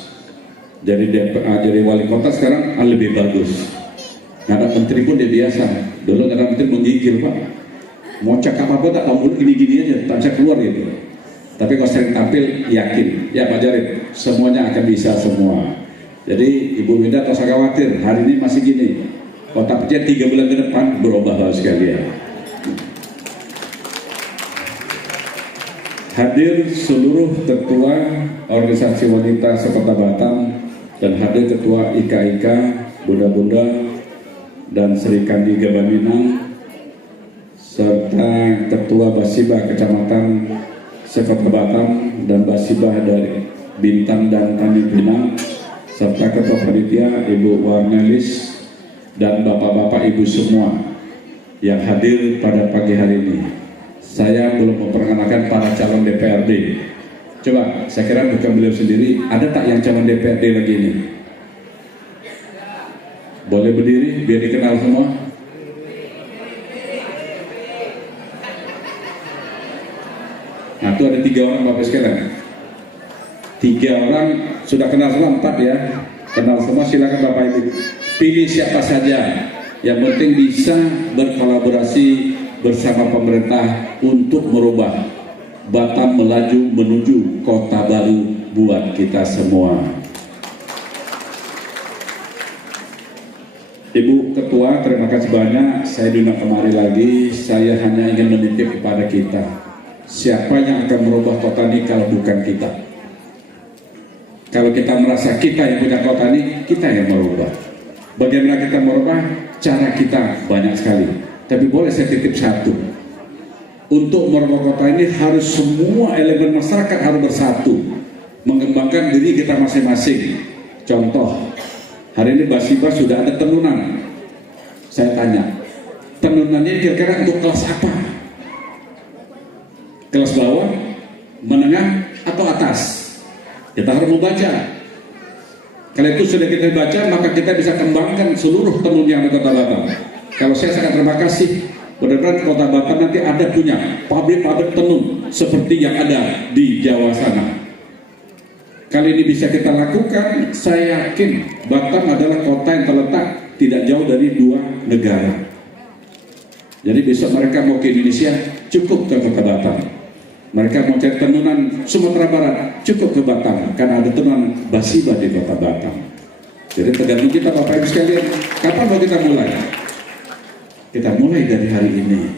Jadi wali kota sekarang lebih bagus. Nggak ada menteri pun dia biasa. Dulu nggak ada menteri menggigil Pak. Mau cakap apa tak tahu gini-gini aja, tak bisa keluar gitu. Tapi kalau sering tampil yakin, ya Pak Jarib, semuanya akan bisa semua. Jadi Ibu Winda tak usah khawatir, hari ini masih gini. Kota Pecian 3 bulan ke depan berubah sekalian. Hadir seluruh ketua organisasi wanita sekota Batam dan hadir ketua IKIK, Bunda-Bunda dan Sri Kandi Gema Binang, serta ketua Basiba Kecamatan Sekota Batam dan Basiba dari Bintang dan Tanjung Pinang, serta ketua panitia Ibu Warnelis dan bapak-bapak ibu semua yang hadir pada pagi hari ini. Saya belum memperkenalkan para calon DPRD. Coba, saya kira bukan beliau sendiri, ada tak yang calon DPRD lagi ini? Boleh berdiri biar dikenal semua. Nah, itu ada 3 orang Bapak sekalian. 3 orang sudah kenal semua, 4 ya. Kenal semua, silakan Bapak Ibu. Pilih siapa saja Yang penting bisa berkolaborasi bersama pemerintah untuk merubah Batam melaju menuju kota baru buat kita semua. Ibu Ketua, terima kasih banyak. Saya diundang kemari lagi. Saya hanya ingin menitip kepada kita, siapa yang akan merubah kota ini kalau bukan kita? Kalau kita merasa kita yang punya kota ini, kita yang merubah. Bagaimana kita merubah? Cara kita banyak sekali. Tapi boleh saya titip satu. Untuk merubah kota ini harus semua elemen masyarakat harus bersatu, mengembangkan diri kita masing-masing. Contoh, hari ini Basiba sudah ada tenunan. Saya tanya, tenunannya kira-kira untuk kelas apa? Kelas bawah, menengah, atau atas? Kita harus membaca. Kalau itu sudah kita baca, maka kita bisa kembangkan seluruh tenun yang ada di Kota Batam. Kalau saya sangat terima kasih, mudah-mudahan Kota Batam nanti ada punya pabrik-pabrik tenun seperti yang ada di Jawa sana. Kali ini bisa kita lakukan, saya yakin Batam adalah kota yang terletak tidak jauh dari dua negara. Jadi besok mereka mau ke Indonesia, cukup ke Kota Batam. Mereka mau cari tenunan Sumatera Barat, cukup ke Batam, karena ada tenunan Basiba di Kota Batam. Jadi tergantung kita Bapak Ibu sekalian, kapan mau kita mulai? Kita mulai dari hari ini.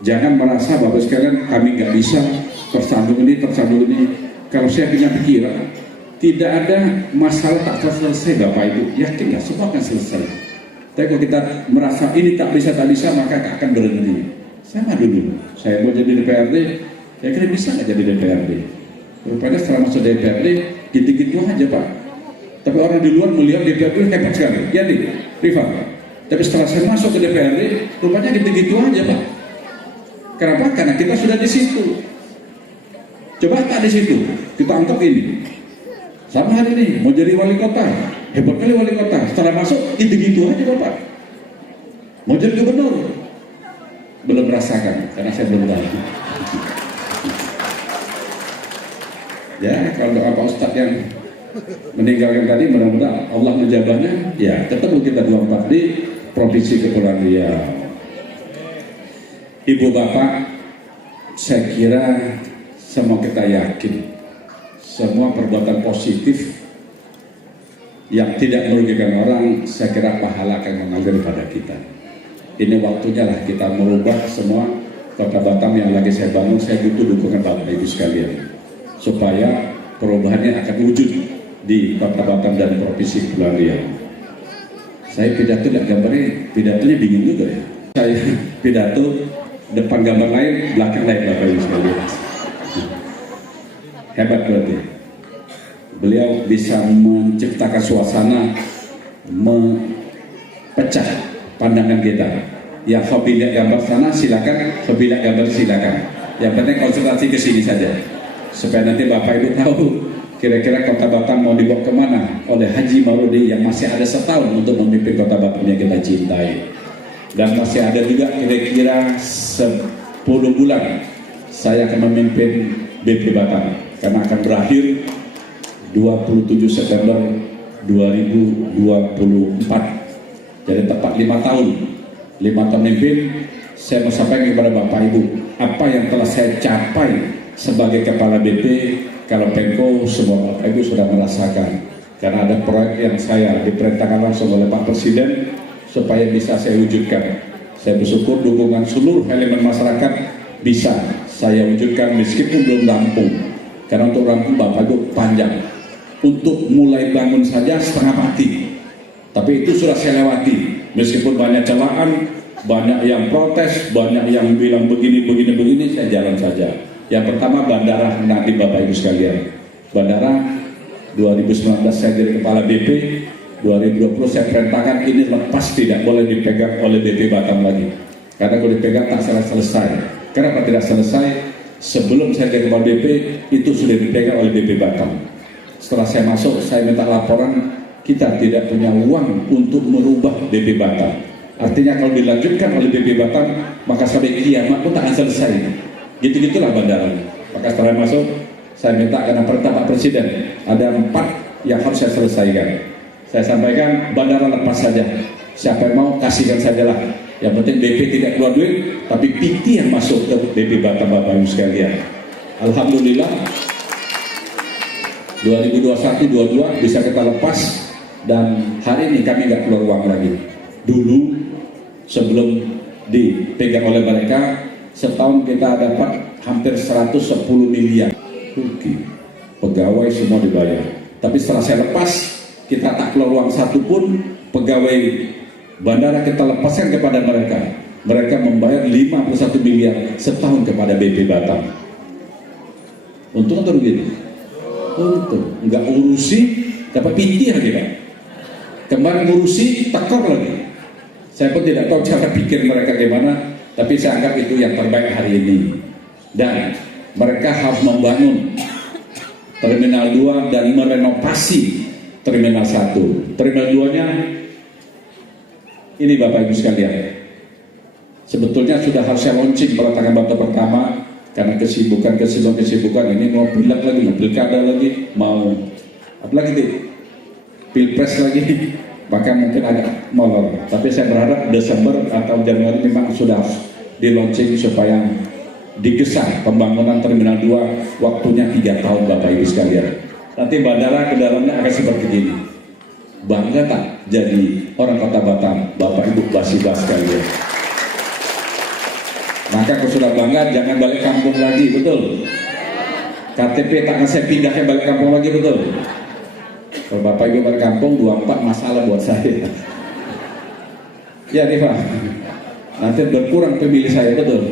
Jangan merasa Bapak sekalian kami nggak bisa, tersandung ini. Kalau saya punya pikiran, tidak ada masalah tak selesai Bapak Ibu. Yakin nggak? Semua akan selesai. Tapi kalau kita merasa ini tak bisa, maka akan berhenti. Sama dulu, saya mau jadi DPRD, ya kira bisa nggak jadi DPRD? Rupanya setelah masuk DPRD, gitu-gitu aja Pak. Tapi orang di luar melihat DPRD hebat sekali. Ya nih, Rifa. Tapi setelah saya masuk ke DPRD, rupanya gitu-gitu aja Pak. Kenapa? Karena kita sudah di situ. Coba tak di situ, kita anggap ini. Sama hari ini, mau jadi wali kota, hebat kali wali kota. Setelah masuk, gitu-gitu aja Bapak. Mau jadi gubernur, belum merasakan, karena saya belum tahu. Ya, kalau doa Pak Ustadz yang meninggalkan tadi, mudah-mudahan Allah menjabahnya, ya ketemu kita 24 di Provinsi Kepulauan Riau. Ibu Bapak, saya kira semua kita yakin, semua perbuatan positif yang tidak merugikan orang, saya kira pahala akan mengalir pada kita. Ini waktunya lah kita merubah semua Kota Batam yang lagi saya bangun. Saya butuh dukungan Bapak Ibu sekalian supaya perubahannya akan wujud di Kota Batam dan Provinsi Kepulauan Riau. Saya pidato tidak gambarnya, pidatonya dingin juga ya. Saya pidato depan gambar lain, belakang lain Bapak Ibu sekalian. Hebat berarti. Beliau bisa menciptakan suasana, mempecah pandangan kita. Yang hobi lihat gambar sana silakan, hobi lihat gambar silakan. Yang penting konsultasi ke sini saja, supaya nanti Bapak Ibu tahu kira-kira Kota Batam mau dibawa kemana oleh Haji Marudi yang masih ada setahun untuk memimpin Kota Batam yang kita cintai. Dan masih ada juga kira-kira 10 bulan saya akan memimpin BP Batam, karena akan berakhir 27 September 2024. Jadi tepat 5 tahun memimpin. Saya mau sampaikan kepada Bapak Ibu apa yang telah saya capai sebagai Kepala BP. Kalau Pemko, semua Bapak Ibu sudah merasakan, karena ada proyek yang saya diperintahkan langsung oleh Pak Presiden supaya bisa saya wujudkan. Saya bersyukur dukungan seluruh elemen masyarakat bisa saya wujudkan meskipun belum rampung, karena untuk rampung Bapak Ibu panjang. Untuk mulai bangun saja setengah mati, tapi itu sudah saya lewati. Meskipun banyak celaan, banyak yang protes, banyak yang bilang begini, saya jalan saja. Yang pertama bandara nanti Bapak Ibu sekalian. Bandara 2019 saya jadi Kepala BP, 2020 saya perintahkan ini lepas, tidak boleh dipegang oleh BP Batam lagi. Karena kalau dipegang tak selesai. Kenapa tidak selesai? Sebelum saya jadi Kepala BP, itu sudah dipegang oleh BP Batam. Setelah saya masuk, saya minta laporan, kita tidak punya uang untuk merubah BP Batam. Artinya kalau dilanjutkan oleh BP Batam, maka sampai kiamat pun tak akan selesai. Gitu-gitulah bandaranya. Maka setelah masuk, saya minta karena perintah Pak Presiden, ada 4 yang harus saya selesaikan. Saya sampaikan bandara lepas saja. Siapa yang mau kasihkan sajalah. Yang penting BP tidak keluar duit, tapi PT yang masuk ke BP Batam Bapak Ibu sekalian. Alhamdulillah 2021-22 bisa kita lepas, dan hari ini kami nggak keluar uang lagi. Dulu sebelum dipegang oleh mereka, setahun kita dapat hampir 110 miliar rugi. Pegawai semua dibayar. Tapi setelah saya lepas, kita tak keluar uang satu pun. Pegawai bandara kita lepaskan kepada mereka. Mereka membayar 51 miliar setahun kepada BP Batam. Untung atau rugi? Untung. Nggak urusi, dapat PT lagi kan? Kemarin ngurusi, tekor lagi. Saya pun tidak tahu cara pikir mereka gimana, tapi saya anggap itu yang terbaik hari ini. Dan mereka harus membangun Terminal 2 dan merenovasi Terminal 1. Terminal 2-nya ini Bapak Ibu sekalian. Sebetulnya sudah harus saya launching peletakan batu pertama, karena kesibukan ini mau pilek lagi, mau pilkada lagi, mau apalagi itu pilpres lagi, maka mungkin agak molor. Tapi saya berharap Desember atau Januari memang sudah di launching supaya digesah pembangunan Terminal 2, waktunya 3 tahun Bapak Ibu sekalian. Nanti bandara ke dalamnya akan seperti ini. Bangga tak jadi orang Kota Batam, Bapak Ibu Basibah sekalian? Maka kalau sudah bangga, jangan balik kampung lagi, betul? KTP tak saya pindahnya balik kampung lagi, betul? Kalau Bapak Ibu balik kampung, 24 masalah buat saya. Ya Rifa, nanti berkurang pemilih saya, betul?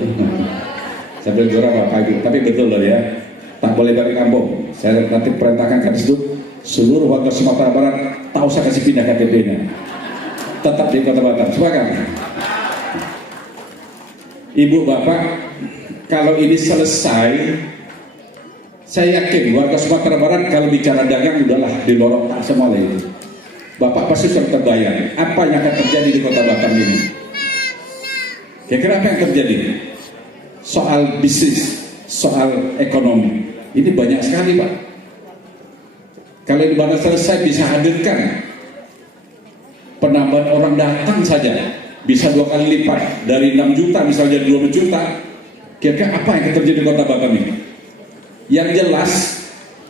Sambil jurang Bapak Ibu, tapi betul loh ya, tak boleh balik kampung. Saya nanti perintahkan ke situ, seluruh warga Sumatera Barat tahu saya kasih pindah KTP-nya, tetap di Kota Batam. Sepakat? Ibu Bapak, kalau ini selesai, saya yakin warga Sumatera Barat kalau bicara dagang udahlah dilorong tak semua itu. Bapak pasti sudah terbayang apa yang akan terjadi di Kota Batam ini. Kira-kira apa yang terjadi? Soal bisnis, soal ekonomi, ini banyak sekali Pak. Kalau di mana selesai bisa hadirkan penambahan orang datang saja bisa 2 kali lipat, dari 6 juta misalnya 20 juta. Kira-kira apa yang terjadi di Kota Batam ini? Yang jelas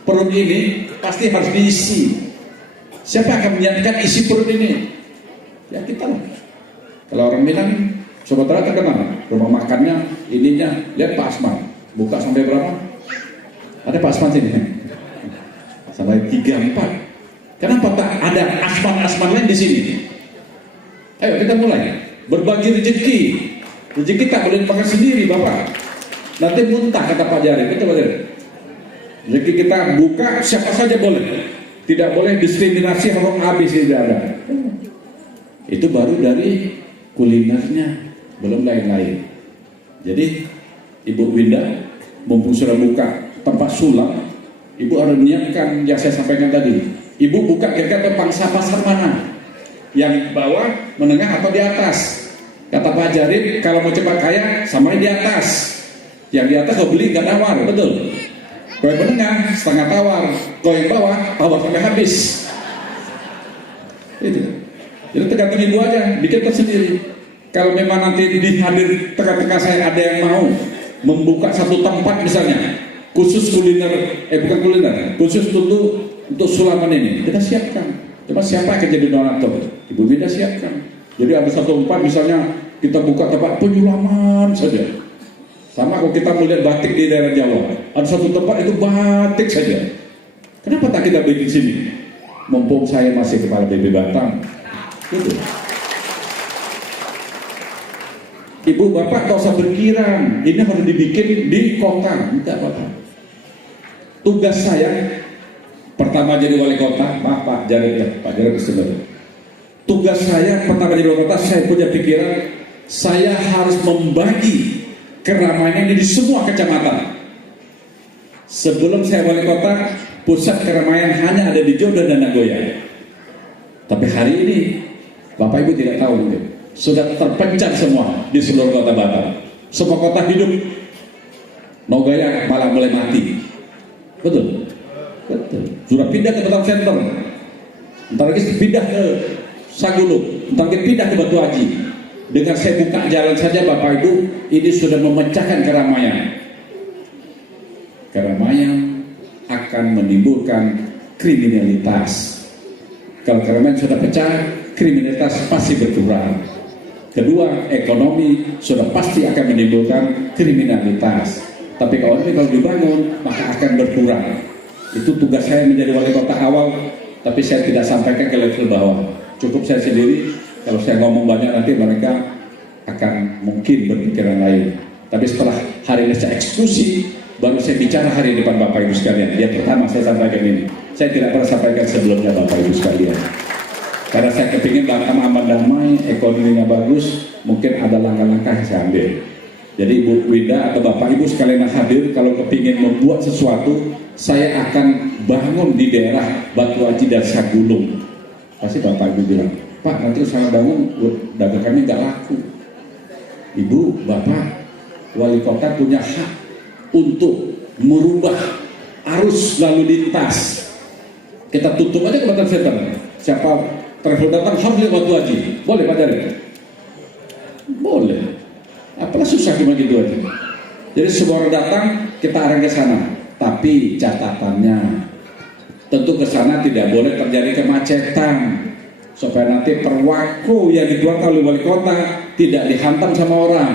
perut ini pasti harus diisi. Siapa akan menyiapkan isi perut ini? Ya kita lah. Kalau orang bilang Sumatera terkenal rumah makannya, ininya, lihat Pak Asman buka sampai berapa? Ada Pak Asman sini sampai 3-4. Kenapa tak ada asman-asman lain di sini? Ayo kita mulai berbagi rezeki. Rezeki tak boleh dipakai sendiri Bapak. Nanti muntah kata Pak Jari, betul. Rezeki kita buka siapa saja boleh. Tidak boleh diskriminasi orang habis, tidak ada. Itu baru dari kulinernya, belum lain-lain. Jadi Ibu Winda mumpung sudah buka tempat sulap, Ibu harus menyiapkan yang saya sampaikan tadi. Ibu buka kira-kira pangsa pasar mana? Yang bawah, menengah atau di atas? Kata Pak Jarib, kalau mau cepat kaya, sama di atas. Yang di atas kau beli nggak tawar, betul? Kau yang menengah, setengah tawar. Kau yang bawah, tawar sampai habis. Itu. Jadi tergantung Ibu aja, bikin tersendiri. Kalau memang nanti dihadir teka-teka saya ada yang mau membuka satu tempat misalnya, khusus kuliner, bukan kuliner, khusus untuk sulaman ini, kita siapkan. Coba siapa yang akan jadi donatur? Ibu Winda siapkan. Jadi ada satu tempat misalnya kita buka tempat penyulaman saja. Sama kalau kita melihat batik di daerah Jawa, ada satu tempat itu batik saja. Kenapa tak kita bikin sini? Mumpung saya masih kepala BP Batam, gitu. Ibu Bapak tak usah berkirang, ini harus dibikin di kota, tidak apa-apa. Tugas saya pertama jadi wali kota, maaf Pak Jarod ya, Pak Jarod sebenarnya. Tugas saya pertama jadi wali kota, saya punya pikiran, saya harus membagi keramaian ini di semua kecamatan. Sebelum saya wali kota, pusat keramaian hanya ada di Jodoh dan Nagoya. Tapi hari ini, Bapak Ibu tidak tahu mungkin, sudah terpencar semua di seluruh Kota Batam. Semua kota hidup. Nagoya malah mulai mati. Betul? Betul. Sudah pindah ke Batam Center. Ntar lagi pindah ke Sagulung, mungkin pindah ke Batu Haji. Dengan saya buka jalan saja Bapak Ibu, ini sudah memecahkan keramaian. Keramaian akan menimbulkan kriminalitas. Kalau keramaian sudah pecah, kriminalitas pasti berkurang. Kedua, ekonomi sudah pasti akan menimbulkan kriminalitas. Tapi kalau dibangun, maka akan berkurang. Itu tugas saya menjadi wali kota awal, tapi saya tidak sampaikan ke level bawah. Cukup saya sendiri. Kalau saya ngomong banyak nanti mereka akan mungkin berpikiran lain. Tapi setelah hari ini saya eksekusi, baru saya bicara hari ini depan Bapak Ibu sekalian. Yang pertama saya sampaikan ini. Saya tidak pernah sampaikan sebelumnya Bapak Ibu sekalian. Karena saya kepingin Batam aman damai, ekonominya bagus, mungkin ada langkah-langkah yang saya ambil. Jadi Ibu Winda atau Bapak Ibu sekalian yang hadir, kalau kepingin membuat sesuatu, saya akan bangun di daerah Batu Haji dan Sagulung. Pasti Bapak Ibu bilang, Pak nanti saya bangun, dagangannya nggak laku. Ibu, Bapak, wali kota punya hak untuk merubah arus lalu lintas. Kita tutup aja Kementerian Center. Siapa travel datang harus lewat Batu Haji. Boleh Pak Jari? Boleh. Apalah susah cuma gitu aja. Jadi semua orang datang kita arah ke sana. Tapi catatannya tentu ke sana tidak boleh terjadi kemacetan. Supaya nanti perwaku yang dikeluarkan oleh wali kota tidak dihantam sama orang.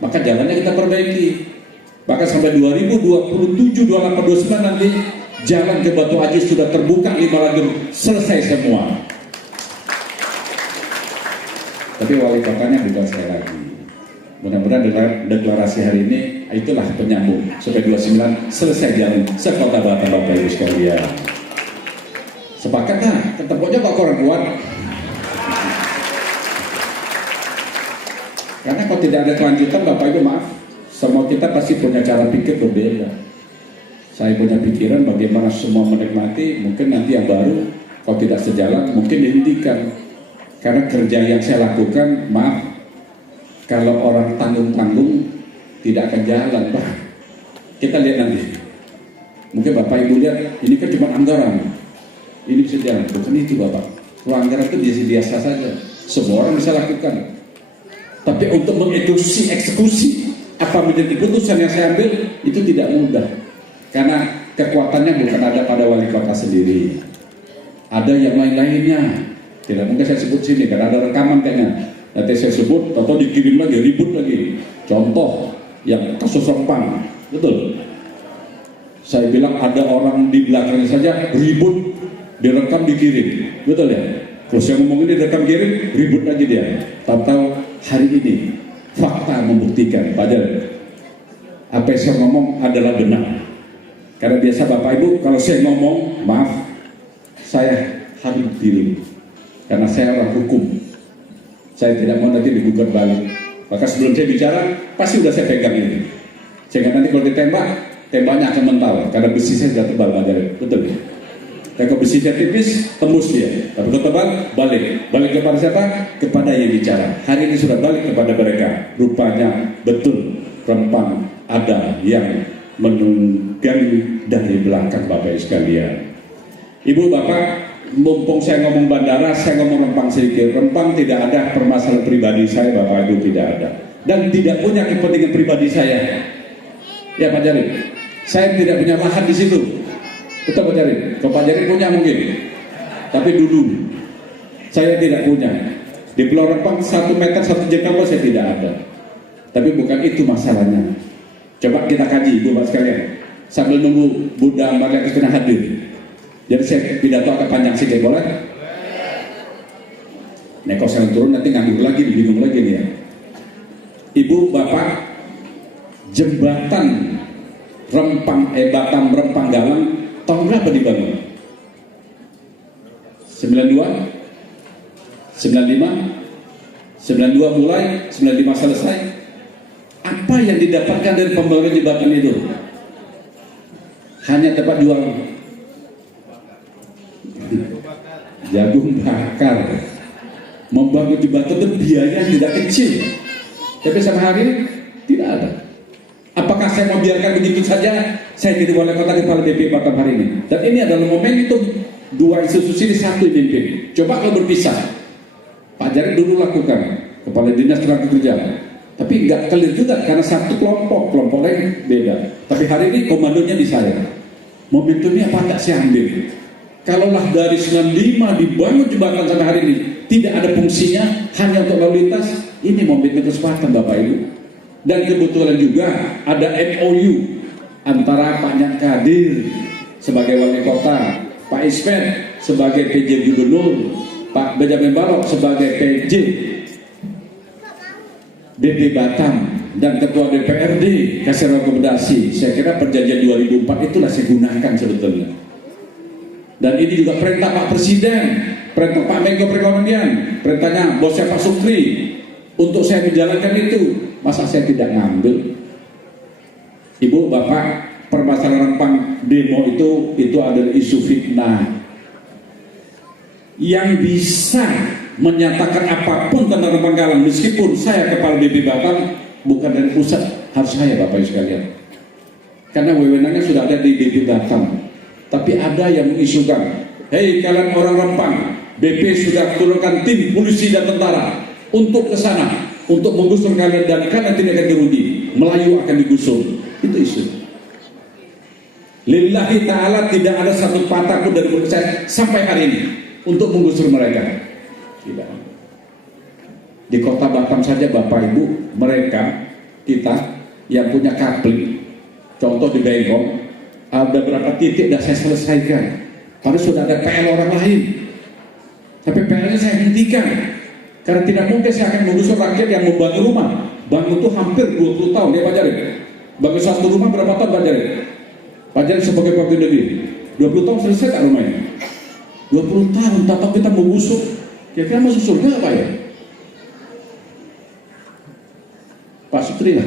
Maka jalannya kita perbaiki. Bahkan sampai 2027, 28, 29 nanti jalan ke Batu Haji sudah terbuka 5 lajur, selesai semua. Tapi wali kotanya bukan saya lagi. Mudah-mudahan dengan deklarasi hari ini itulah penyambung supaya 29 selesai jalan sekota Batam Bapak Ibu sekalian. Sepakat nah, ketepuknya Pak Koran kuat. Karena kalau tidak ada kelanjutan Bapak Ibu maaf, semua kita pasti punya cara pikir berbeda. Saya punya pikiran bagaimana semua menikmati, mungkin nanti yang baru kalau tidak sejalan mungkin dihentikan. Karena kerja yang saya lakukan, maaf, kalau orang tanggung-tanggung tidak akan jalan Pak. Kita lihat nanti. Mungkin Bapak Ibu lihat, ini kan cuma anggaran. Ini bisa jalan, bukan itu Bapak. Kalau anggaran itu biasa saja, semua orang bisa lakukan. Tapi untuk eksekusi apa menjadi keputusan yang saya ambil itu tidak mudah. Karena kekuatannya bukan ada pada wali kota sendiri. Ada yang lain-lainnya. Tidak mungkin saya sebut sini karena ada rekaman kayaknya. Nanti saya sebut atau dikirim lagi, ribut lagi. Contoh yang kasus Rempang, betul. Saya bilang ada orang di belakangnya saja ribut, direkam dikirim, betul ya. Kalau saya ngomong ini direkam kirim, ribut lagi dia. Tahu-tahu hari ini fakta membuktikan, Pak Jar, apa yang saya ngomong adalah benar. Karena biasa Bapak Ibu kalau saya ngomong, maaf, saya harus diri. Karena saya orang hukum. Saya tidak mau nanti digugat balik. Maka sebelum saya bicara, pasti sudah saya pegang ini. Sehingga nanti kalau ditembak, tembaknya akan mental. Karena besi saya sudah tebal, Pak Jar. Betul ya? Dan kalau besinya tipis, tembus dia. Tapi kalau tebal, balik. Balik kepada siapa? Kepada yang bicara. Hari ini sudah balik kepada mereka. Rupanya betul, Rempang ada yang menunggangi dari belakang Bapak sekalian. Ibu Bapak, mumpung saya ngomong bandara, saya ngomong Rempang sedikit. Rempang tidak ada permasalahan pribadi saya, Bapak Ibu tidak ada. Dan tidak punya kepentingan pribadi saya. Ya Pak Jari, saya tidak punya lahan di situ. Betul Pak Jari? Kalau Pak Jari punya mungkin. Tapi dulu, saya tidak punya. Di Pulau Rempang 1 meter 1 jengkal saya tidak ada. Tapi bukan itu masalahnya. Coba kita kaji, Ibu Bapak sekalian. Sambil nunggu Bunda Maria Kristina hadir. Jadi saya pidato agak panjang sedikit, boleh? Nah kalau saya turun nanti nganggur lagi, bingung lagi nih ya. Ibu, Bapak, jembatan Batam Rempang Galang tahun berapa dibangun? 92? 95? 92 mulai, 95 selesai. Apa yang didapatkan dari pembangunan jembatan itu? Hanya tempat jual jagung bakar. Membangun jembatan itu biayanya tidak kecil. Tapi sampai hari ini tidak ada. Apakah saya mau biarkan begitu saja? Saya jadi wali kota kepala BP Batam hari ini. Dan ini adalah momentum dua institusi ini satu dipimpin. Coba kalau berpisah. Pak Jarod dulu lakukan, Kepala Dinas Tenaga Kerja. Tapi nggak clear juga karena satu kelompok lain beda. Tapi hari ini komandonya di saya. Momentumnya apa tak saya ambil? Kalaulah dari 95 dibangun jembatan sampai hari ini tidak ada fungsinya, hanya untuk lalu lintas, ini momentum kesempatan Bapak Ibu. Dan kebetulan juga ada MOU antara Pak Nyak Kadir sebagai wali kota, Pak Ismet sebagai PJ Gubernur, Pak Benjamin Barok sebagai PJ BP Batam, dan Ketua DPRD kasih rekomendasi. Saya kira perjanjian 2004 itulah saya gunakan sebetulnya. Dan ini juga perintah Pak Presiden, perintah Pak Menko Perekonomian, perintahnya bosnya Pak Sukri untuk saya menjalankan itu. Masa saya tidak ngambil? Ibu, Bapak, permasalahan Rempang demo itu adalah isu fitnah. Yang bisa menyatakan apapun tentang Rempang Galang, meskipun saya kepala BP Batam, bukan dari pusat, harus saya Bapak Ibu sekalian. Karena wewenangnya sudah ada di BP Batam. Tapi ada yang mengisukan, hei kalian orang Rempang, BP sudah turunkan tim polisi dan tentara untuk ke sana, untuk menggusur kalian dan kalian tidak akan dirugi. Melayu akan digusur. Itu isu. Lillahi ta'ala tidak ada satu patah pun dari mulut saya sampai hari ini untuk menggusur mereka. Tidak. Di kota Batam saja Bapak Ibu, mereka, kita yang punya kapling, contoh di Bengkok, ada berapa titik sudah saya selesaikan. Padahal sudah ada PL orang lain. Tapi PL-nya saya hentikan. Karena tidak mungkin saya akan mengusur rakyat yang membangun rumah. Bangun itu hampir 20 tahun ya Pak Jarod. Bangun satu rumah berapa tahun Pak Jarod? Pak Jarod sebagai pegawai negeri 20 tahun selesai tak rumahnya? 20 tahun tanpa kita mengusur. Kira-kira masuk surga apa ya? Pak Sutri lah.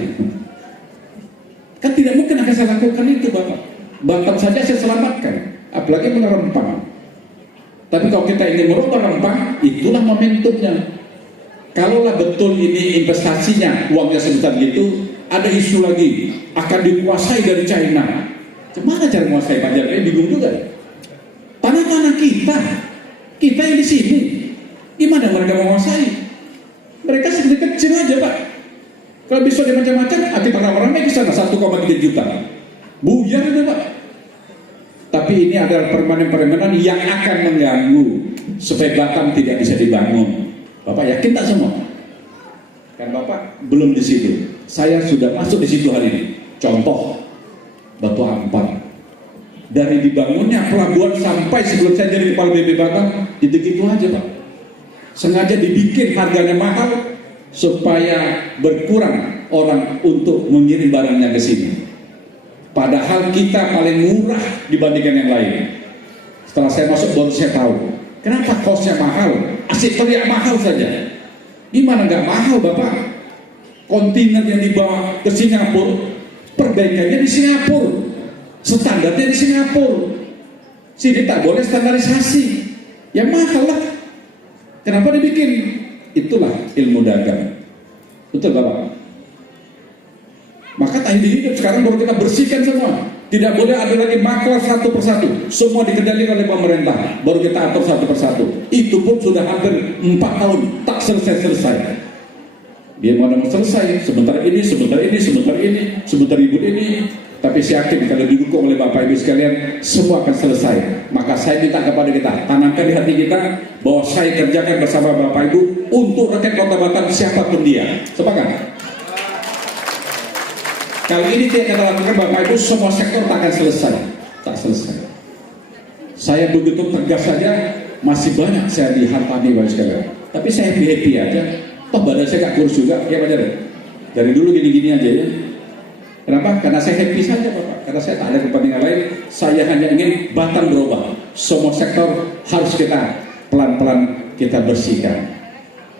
Kan tidak mungkin akan saya lakukan itu Bapak. Batam saja saya selamatkan, apalagi Rempang. Tapi kalau kita ingin merubah Rempang, itulah momentumnya. Kalaulah betul ini investasinya, uangnya sebesar gitu, ada isu lagi, akan dikuasai dari China. Gimana cara menguasai Pak Jarod? Bingung juga. Tanah-tanah kita yang di sini, gimana mereka menguasai? Mereka segede kecil aja Pak. Kalau bisa dia macam-macam, kita ramai-ramai ke sana 1,3 juta. Buyar itu Pak. Tapi ini adalah permainan-permainan yang akan mengganggu supaya Batam tidak bisa dibangun. Bapak yakin tak semua? Kan Bapak belum di situ. Saya sudah masuk di situ hari ini. Contoh Batu Ampar. Dari dibangunnya pelabuhan sampai sebelum saya jadi kepala BP Batam, itu aja Pak. Sengaja dibikin harganya mahal supaya berkurang orang untuk mengirim barangnya ke sini. Padahal kita paling murah dibandingkan yang lain. Setelah saya masuk baru saya tahu kenapa kosnya mahal. Asik teriak mahal saja. Gimana nggak mahal Bapak? Kontainer yang dibawa ke Singapura, perbaikannya di Singapura, standarnya di Singapura. Sini tak boleh standarisasi. Yang mahal lah. Kenapa dibikin? Itulah ilmu dagang. Betul Bapak? Maka tadi hidup sekarang baru kita bersihkan semua. Tidak boleh ada lagi maklar satu persatu. Semua dikendalikan oleh pemerintah. Baru kita atur satu persatu. Itu pun sudah hampir 4 tahun tak selesai-selesai. Dia mau selesai. Sebentar ini, sebentar ini, sebentar ini, sebentar ribut ini. Tapi saya yakin kalau didukung oleh Bapak Ibu sekalian, semua akan selesai. Maka saya minta kepada kita, tanamkan di hati kita bahwa saya kerjakan bersama Bapak Ibu untuk rakyat Kota Batam siapapun dia. Sepakat? Kali ini tidak kita lakukan Bapak Ibu, semua sektor tak akan selesai. Tak selesai. Saya begitu tegas saja, masih banyak saya dihantami Bapak sekalian. Tapi saya happy aja. Toh badan saya gak kurus juga, ya Pak Jarod. Dari dulu gini-gini aja ya. Kenapa? Karena saya happy saja Bapak. Karena saya tak ada kepentingan lain. Saya hanya ingin Batam berubah. Semua sektor harus kita pelan-pelan kita bersihkan.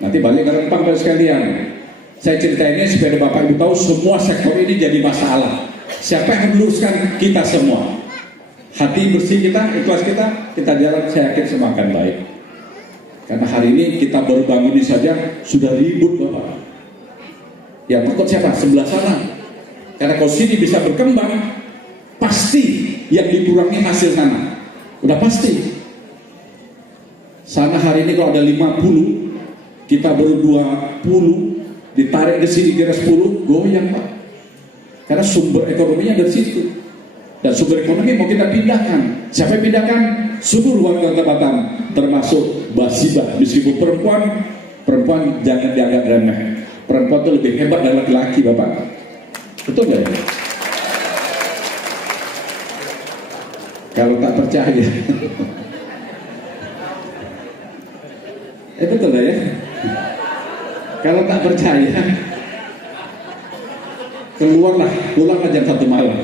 Nanti balik ke Rempang Bapak sekalian. Saya cerita ini supaya Bapak Ibu tahu semua sektor ini jadi masalah. Siapa yang meluruskan? Kita semua. Hati bersih kita, ikhlas kita jalan, saya yakin semua akan baik. Karena hari ini kita baru bangun ini saja sudah ribut Bapak. Ya takut siapa? Sebelah sana. Karena kalau sini bisa berkembang, pasti yang dikurangi hasil sana. Udah pasti. Sana hari ini kalau ada 50, Kita baru 20, ditarik ke sini kira 10, goyang Pak. Karena sumber ekonominya dari situ. Dan sumber ekonomi mau kita pindahkan. Siapa yang pindahkan? Seluruh warga Kota Batam, termasuk Basibah. Meskipun perempuan jangan dianggap remeh. Perempuan itu lebih hebat dari laki-laki, Bapak. Betul nggak ya? Kalau tak percaya, betul nggak ya? Kalau tak percaya, keluarlah, pulanglah jam 1 malam.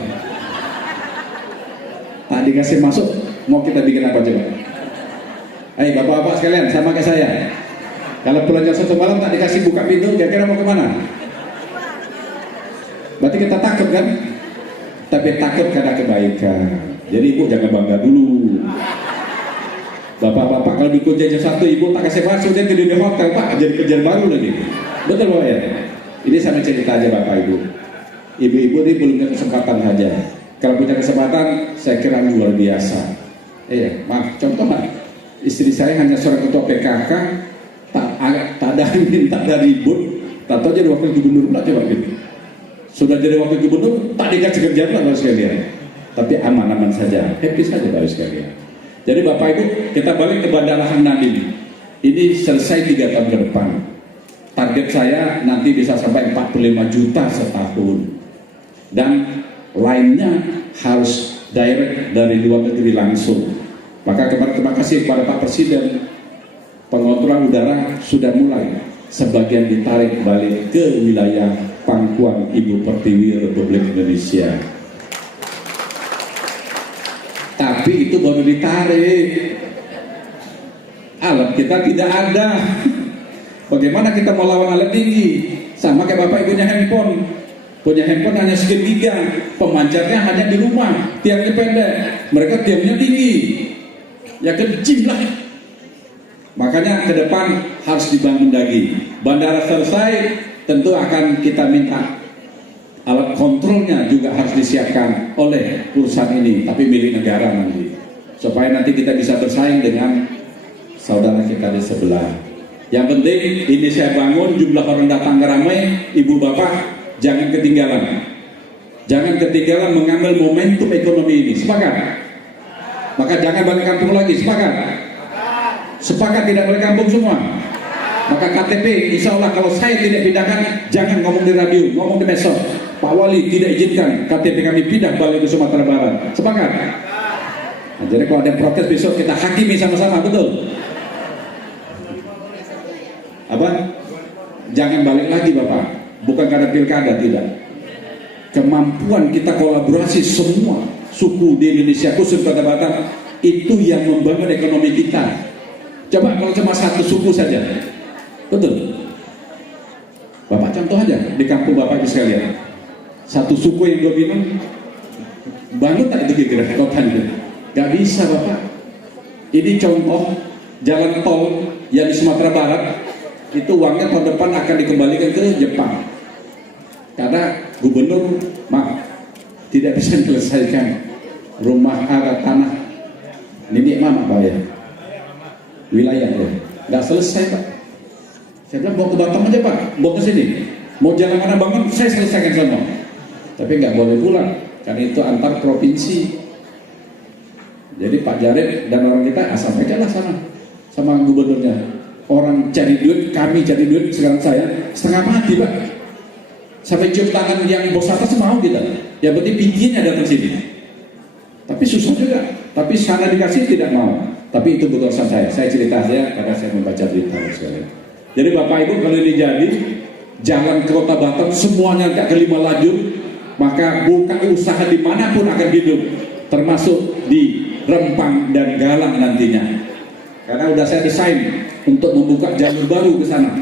Tak dikasih masuk, mau kita bikin apa coba? Ayo bapak-bapak sekalian, sama kayak saya. Kalau pulang jam 1 malam tak dikasih buka pintu, kira-kira mau kemana? Berarti kita takut kan? Tapi takut karena kebaikan. Jadi ibu jangan bangga dulu. Bapak-bapak kalau dikunci jam 1, ibu tak kasih masuk, dia tidur di hotel Pak, jadi kerjaan baru lagi. Betul Pak ya? Ini sama cerita aja Bapak Ibu. Ibu-ibu ini belum punya kesempatan saja. Kalau punya kesempatan, saya kira luar biasa. Maaf, contoh istri saya hanya seorang ketua PKK, tak ada angin, tak ada ribut, tak tahu jadi wakil gubernur pula coba gitu. Sudah jadi wakil gubernur, tak dikasih kerjaan lah sekalian. Tapi aman-aman saja, happy saja Bapak sekalian. Jadi Bapak Ibu, kita balik ke Bandar Lahan Nadim. Ini selesai 3 tahun ke depan. Target saya nanti bisa sampai 45 juta setahun. Dan lainnya harus direct dari luar negeri langsung. Maka terima kasih kepada Pak Presiden. Pengontrolan udara sudah mulai. Sebagian ditarik balik ke wilayah Pangkuan Ibu Pertiwi Republik Indonesia. Tapi itu baru ditarik. Alat kita tidak ada. Bagaimana kita mau lawan alat tinggi? Sama kayak Bapak Ibunya handphone. Punya handphone hanya segitiga, pemancarnya hanya di rumah, tiangnya pendek, mereka tiangnya tinggi, ya kencing lah. Makanya ke depan harus dibangun lagi. Bandara selesai, tentu akan kita minta alat kontrolnya juga harus disiapkan oleh perusahaan ini, tapi milik negara nanti, supaya nanti kita bisa bersaing dengan saudara kita di sebelah. Yang penting ini saya bangun, jumlah orang datang ramai, ibu bapak jangan ketinggalan. Jangan ketinggalan mengambil momentum ekonomi ini. Sepakat? Maka jangan balik kampung lagi. Sepakat? Sepakat tidak balik kampung semua? Maka KTP insya Allah kalau saya tidak pindahkan, jangan ngomong di radio, ngomong di medsos. Pak Wali tidak izinkan KTP kami pindah balik ke Sumatera Barat. Sepakat? Nah, jadi kalau ada protes besok kita hakimi sama-sama, betul? Apa? Jangan balik lagi Bapak. Bukan karena pilkada, tidak. Kemampuan kita kolaborasi semua suku di Indonesia, khusus Kota Batam, itu yang membangun ekonomi kita. Coba kalau cuma satu suku saja, betul? Bapak contoh aja di kampung Bapak itu sekalian, satu suku yang dominan, bangun tak itu kira-kira kota itu? Gak bisa Bapak. Ini contoh jalan tol yang di Sumatera Barat, itu uangnya tahun depan akan dikembalikan ke Jepang. Karena gubernur tidak bisa menyelesaikan rumah tanah nenek mama Pak ya, wilayah ya, nggak selesai Pak. Saya bilang bawa ke Batam aja Pak, bawa ke sini, mau jalan mana bangun saya selesaikan semua. Tapi nggak boleh pulang, karena itu antar provinsi. Jadi Pak Jared dan orang kita sampaikanlah sana sama gubernurnya. Orang cari duit, kami cari duit, sekarang saya setengah mati Pak. Sampai cium tangan yang bos atas mau kita. Yang penting pijinya datang sini. Tapi susah juga. Tapi sana dikasih tidak mau. Tapi itu keputusan saya. Saya cerita saya karena saya membaca berita sekali. Jadi Bapak Ibu kalau ini jadi jalan ke Kota Batam semuanya nggak ke 5 lajur, maka buka usaha dimanapun akan hidup, termasuk di Rempang dan Galang nantinya. Karena udah saya desain untuk membuka jalur baru ke sana.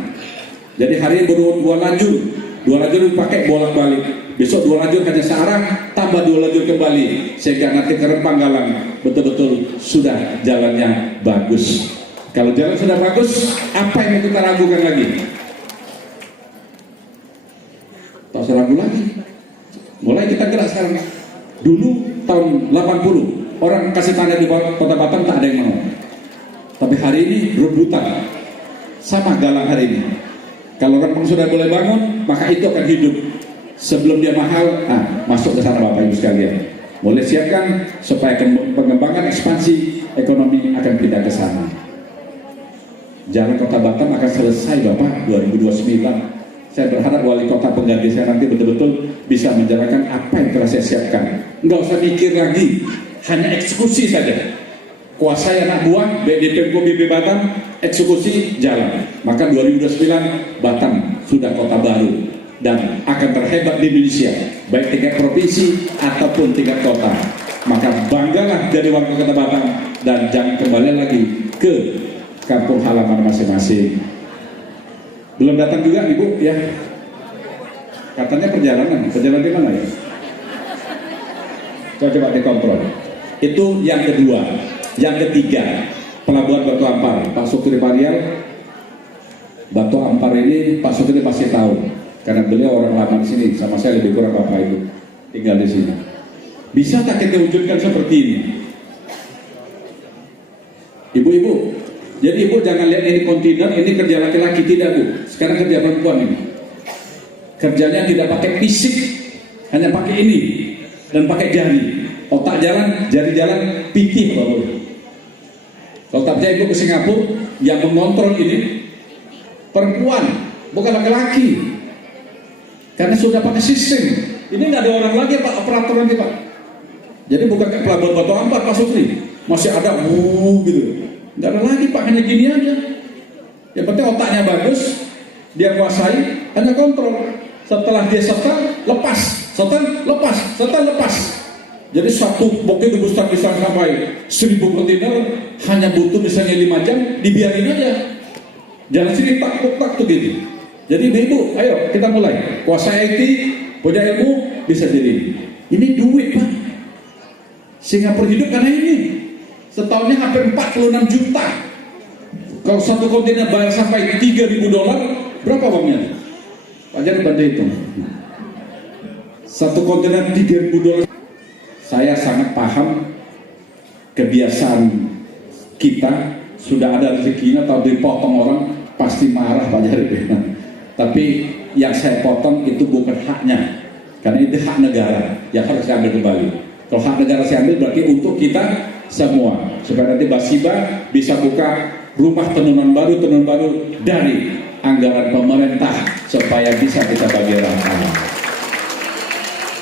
Jadi hari ini baru 2 lajur. 2 lajur dipakai bolak-balik. Besok 2 lajur hanya searah, tambah 2 lajur kembali. Sehingga nanti ke Rempang Galang betul-betul sudah jalannya bagus. Kalau jalan sudah bagus, apa yang kita ragukan lagi? Tak usah ragu lagi. Mulai kita gerak sekarang. Dulu tahun 80 orang kasih tanah di Kota Batam tak ada yang mau. Tapi hari ini rebutan. sama Galang hari ini. Kalau Rempang sudah boleh bangun, maka itu akan hidup. Sebelum dia mahal, masuk ke sana Bapak Ibu sekalian. Mulai siapkan supaya pengembangan ekspansi ekonomi akan pindah ke sana. Jalan Kota Batam akan selesai Bapak 2029. Saya berharap wali kota pengganti saya nanti betul-betul bisa menjalankan apa yang telah saya siapkan. Nggak usah mikir lagi, hanya eksekusi saja. Kuasai anak buah, BDP BB Batam, eksekusi jalan. Maka 2029 Batam sudah kota baru dan akan terhebat di Indonesia, baik tingkat provinsi ataupun tingkat kota. Maka banggalah jadi warga Kota Batam dan jangan kembali lagi ke kampung halaman masing-masing. Belum datang juga Ibu ya? Katanya perjalanan di mana ya? Coba dikontrol. Itu yang kedua. Yang ketiga, Pelabuhan Batu Ampar. Pak Sukri Parial, Batu Ampar ini Pak Sukri pasti tahu, karena beliau orang lama di sini, sama saya lebih kurang Bapak Ibu tinggal di sini. Bisa tak kita wujudkan seperti ini? Ibu-ibu, jadi ibu jangan lihat ini kontiner, ini kerja laki-laki, tidak Bu. Sekarang kerja perempuan ini. Kerjanya tidak pakai fisik, hanya pakai ini dan pakai jari. Otak jalan, jari jalan, pikir Bapak. Kalau tak percaya ibu ke Singapura, yang mengontrol ini perempuan, bukan laki-laki. Karena sudah pakai sistem. Ini nggak ada orang lagi Pak, operator nanti Pak. Jadi bukan kayak Pelabuhan Batu Ampar Pak Sukri, masih ada gitu. Nggak ada lagi Pak, hanya gini aja. Yang penting otaknya bagus, dia kuasai, hanya kontrol. Setelah dia setel, lepas, setel, lepas, setel, lepas. Jadi satu mungkin besar bisa sampai 1000 kontainer, hanya butuh misalnya 5 jam, dibiarin aja. Jangan sini tak tuh gitu. Jadi ibu, ayo kita mulai. Kuasai IT, punya ilmu, bisa jadi. Ini duit Pak. Singapura hidup karena ini. Setahunnya hampir 46 juta. Kalau satu kontainer bayar sampai $3.000, berapa uangnya? Pak Jan bantu hitung. Satu kontainer $3.000. Saya sangat paham kebiasaan kita, sudah ada rezekinya atau dipotong orang pasti marah Pak Jarib. Tapi yang saya potong itu bukan haknya, karena itu hak negara yang harus diambil kembali. Kalau hak negara saya ambil berarti untuk kita semua, supaya nanti Basiba bisa buka rumah tenunan baru dari anggaran pemerintah supaya bisa kita bagi rata.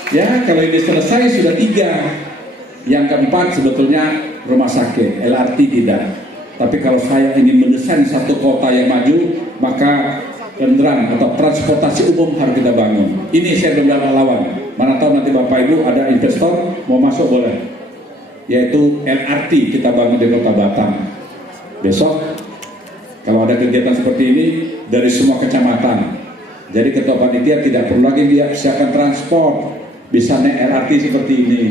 Ya, kalau ini selesai sudah 3. Yang keempat sebetulnya rumah sakit, LRT tidak. Tapi kalau saya ingin mendesain satu kota yang maju, maka kendaraan atau transportasi umum harus kita bangun. Ini saya belum dapat lawan. Mana tahu nanti Bapak Ibu ada investor mau masuk boleh. Yaitu LRT kita bangun di Kota Batam. Besok kalau ada kegiatan seperti ini dari semua kecamatan. Jadi ketua panitia tidak perlu lagi dia siapkan transport. Bisa naik LRT seperti ini.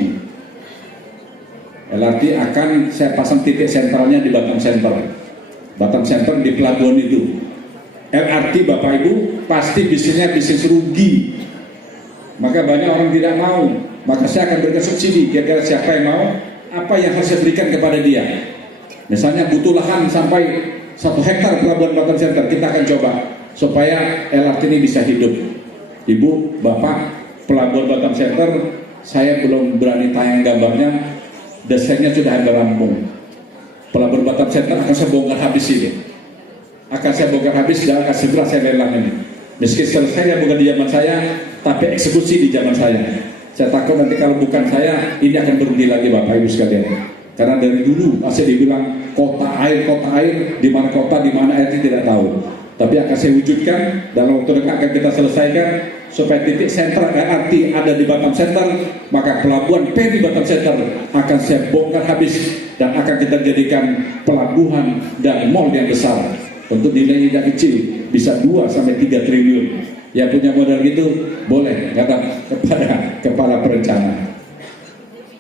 LRT akan saya pasang titik sentralnya di Batam Center. Batam Center di pelabuhan itu. LRT Bapak Ibu pasti bisnisnya bisnis rugi. Maka banyak orang tidak mau. Maka saya akan berikan subsidi. Kira-kira siapa yang mau, apa yang harus saya berikan kepada dia. Misalnya butuh lahan sampai 1 hektar pelabuhan Batam Center, kita akan coba supaya LRT ini bisa hidup. Ibu, Bapak, Pelabuhan Batam Center, saya belum berani tayang gambarnya, desainnya sudah ada rampung. Pelabuhan Batam Center akan saya bongkar habis ini. Akan saya bongkar habis dan akan segera saya lelang ini. Meski selesai bukan di zaman saya, tapi eksekusi di zaman saya. Saya takut nanti kalau bukan saya, ini akan berugi lagi Bapak Ibu sekalian. Karena dari dulu masih dibilang kota air, di mana kota, di mana air tidak tahu. Tapi akan saya wujudkan dalam waktu dekat akan kita selesaikan supaya titik sentral LRT ada di Batam Center, maka pelabuhan Peri Batam Center akan saya bongkar habis dan akan kita jadikan pelabuhan dan mall yang besar. Untuk nilai tidak kecil, bisa 2 sampai 3 triliun. Yang punya modal gitu boleh kata kepada kepala perencana.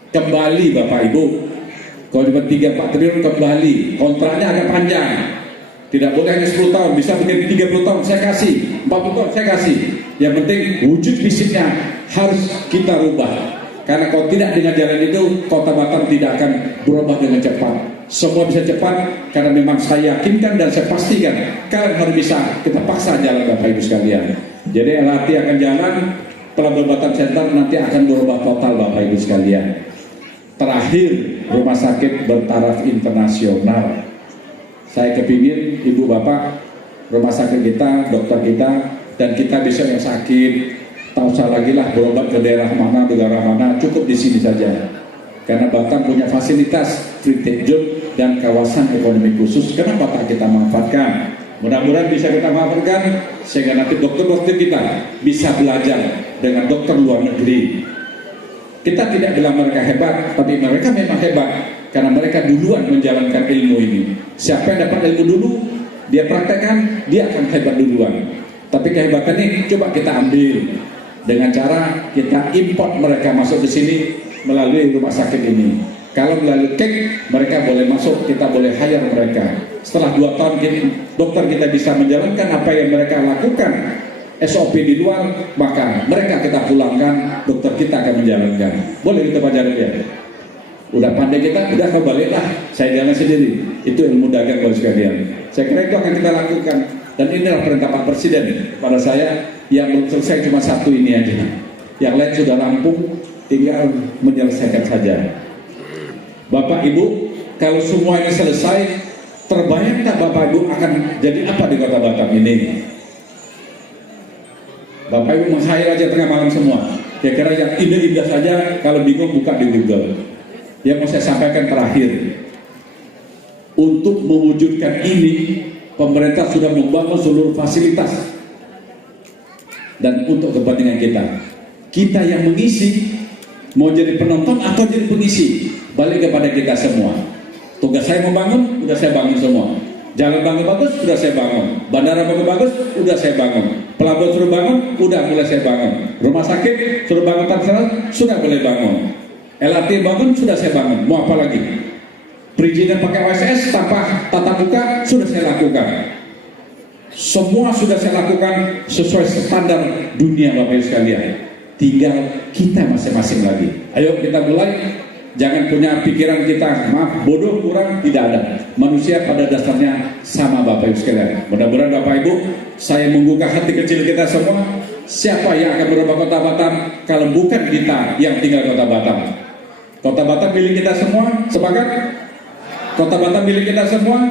Kembali Bapak Ibu, kalau cuma 3-4 triliun kembali, kontraknya agak panjang. Tidak boleh hanya 10 tahun, bisa mungkin 30 tahun saya kasih, 40 tahun saya kasih. Yang penting wujud fisiknya harus kita rubah. Karena kalau tidak dengan jalan itu, Kota Batam tidak akan berubah dengan cepat. semua bisa cepat, karena memang saya yakinkan dan saya pastikan kalian harus bisa kita paksa jalan Bapak Ibu sekalian. Jadi LRT akan jalan, Pelabuhan Batam Center nanti akan berubah total Bapak Ibu sekalian. Terakhir, rumah sakit bertaraf internasional. Saya kepingin Ibu Bapak, rumah sakit kita, dokter kita, dan kita bisa yang sakit, tak usah lagi lah berobat ke daerah mana, negara mana, cukup di sini saja. Karena Batam punya fasilitas free trade zone dan kawasan ekonomi khusus. Kenapa tak kita manfaatkan? Mudah-mudahan bisa kita manfaatkan sehingga nanti dokter-dokter kita bisa belajar dengan dokter luar negeri. Kita tidak bilang mereka hebat, tapi mereka memang hebat karena mereka duluan menjalankan ilmu ini. Siapa yang dapat ilmu dulu, dia praktekkan, dia akan hebat duluan. Tapi kehebatan ini coba kita ambil dengan cara kita import mereka masuk ke sini melalui rumah sakit ini. Kalau melalui KEK, mereka boleh masuk, kita boleh hire mereka. Setelah 2 tahun dokter kita bisa menjalankan apa yang mereka lakukan, SOP di luar, maka mereka kita pulangkan, dokter kita akan menjalankan. Boleh kita pelajari ya? Udah pandai kita, udah kebaliklah, saya jalan sendiri. Itu ilmu dagang bos sekalian. Saya kira itu akan kita lakukan. Dan inilah perintah Pak Presiden pada saya, yang belum selesai cuma satu ini aja. Yang lain sudah rampung, tinggal menyelesaikan saja. Bapak Ibu, kalau semua ini selesai, terbayang tak Bapak Ibu akan jadi apa di Kota Batam ini? Bapak Ibu menghayal aja tengah malam semua. Kira-kira yang indah-indah saja, kalau bingung buka di Google. Yang mau saya sampaikan terakhir, untuk mewujudkan ini, pemerintah sudah membangun seluruh fasilitas. Dan untuk kepentingan kita, kita yang mengisi, mau jadi penonton atau jadi pengisi, balik kepada kita semua. Tugas saya membangun, udah saya bangun semua. Jalan bangun bagus, sudah saya bangun. Bandara bangun bagus, udah saya bangun. Pelabuhan suruh bangun, udah mulai saya bangun. Rumah sakit suruh bangun terserah, sudah boleh bangun. LRT bangun, sudah saya bangun. Mau apa lagi? Perizinan pakai OSS tanpa tatap muka, sudah saya lakukan. Semua sudah saya lakukan sesuai standar dunia Bapak Ibu sekalian. Tinggal kita masing-masing lagi. Ayo kita mulai. Jangan punya pikiran kita, maaf, bodoh, kurang, tidak ada. Manusia pada dasarnya sama Bapak Ibu sekalian. Mudah-mudahan Bapak Ibu, saya membuka hati kecil kita semua. Siapa yang akan merubah Kota Batam kalau bukan kita yang tinggal Kota Batam? Kota Batam milik kita semua, sepakat? Kota Batam milik kita semua?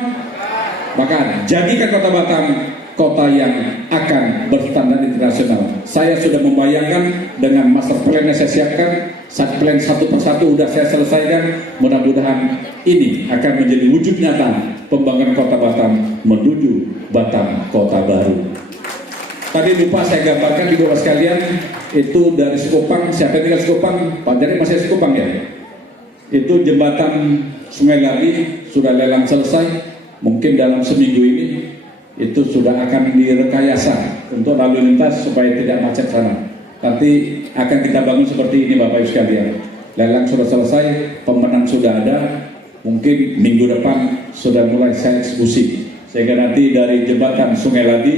Maka jadikan Kota Batam kota yang akan berstandar internasional. Saya sudah membayangkan dengan master plan yang saya siapkan, plan satu persatu sudah saya selesaikan. Mudah-mudahan ini akan menjadi wujud nyata pembangunan Kota Batam menuju Batam Kota Baru. Tadi lupa saya gambarkan di bawah sekalian, itu dari Sekupang. Siapa yang tinggal Sekupang? Pak Jari masih Sekupang ya? Itu jembatan Sungai Lali sudah lelang selesai. Mungkin dalam seminggu ini itu sudah akan direkayasa untuk lalu lintas supaya tidak macet sana. Nanti akan kita bangun seperti ini Bapak Ibu sekalian. Lelang sudah selesai, pemenang sudah ada. Mungkin minggu depan sudah mulai saya eksekusi. Sehingga nanti dari jembatan Sungai Ladi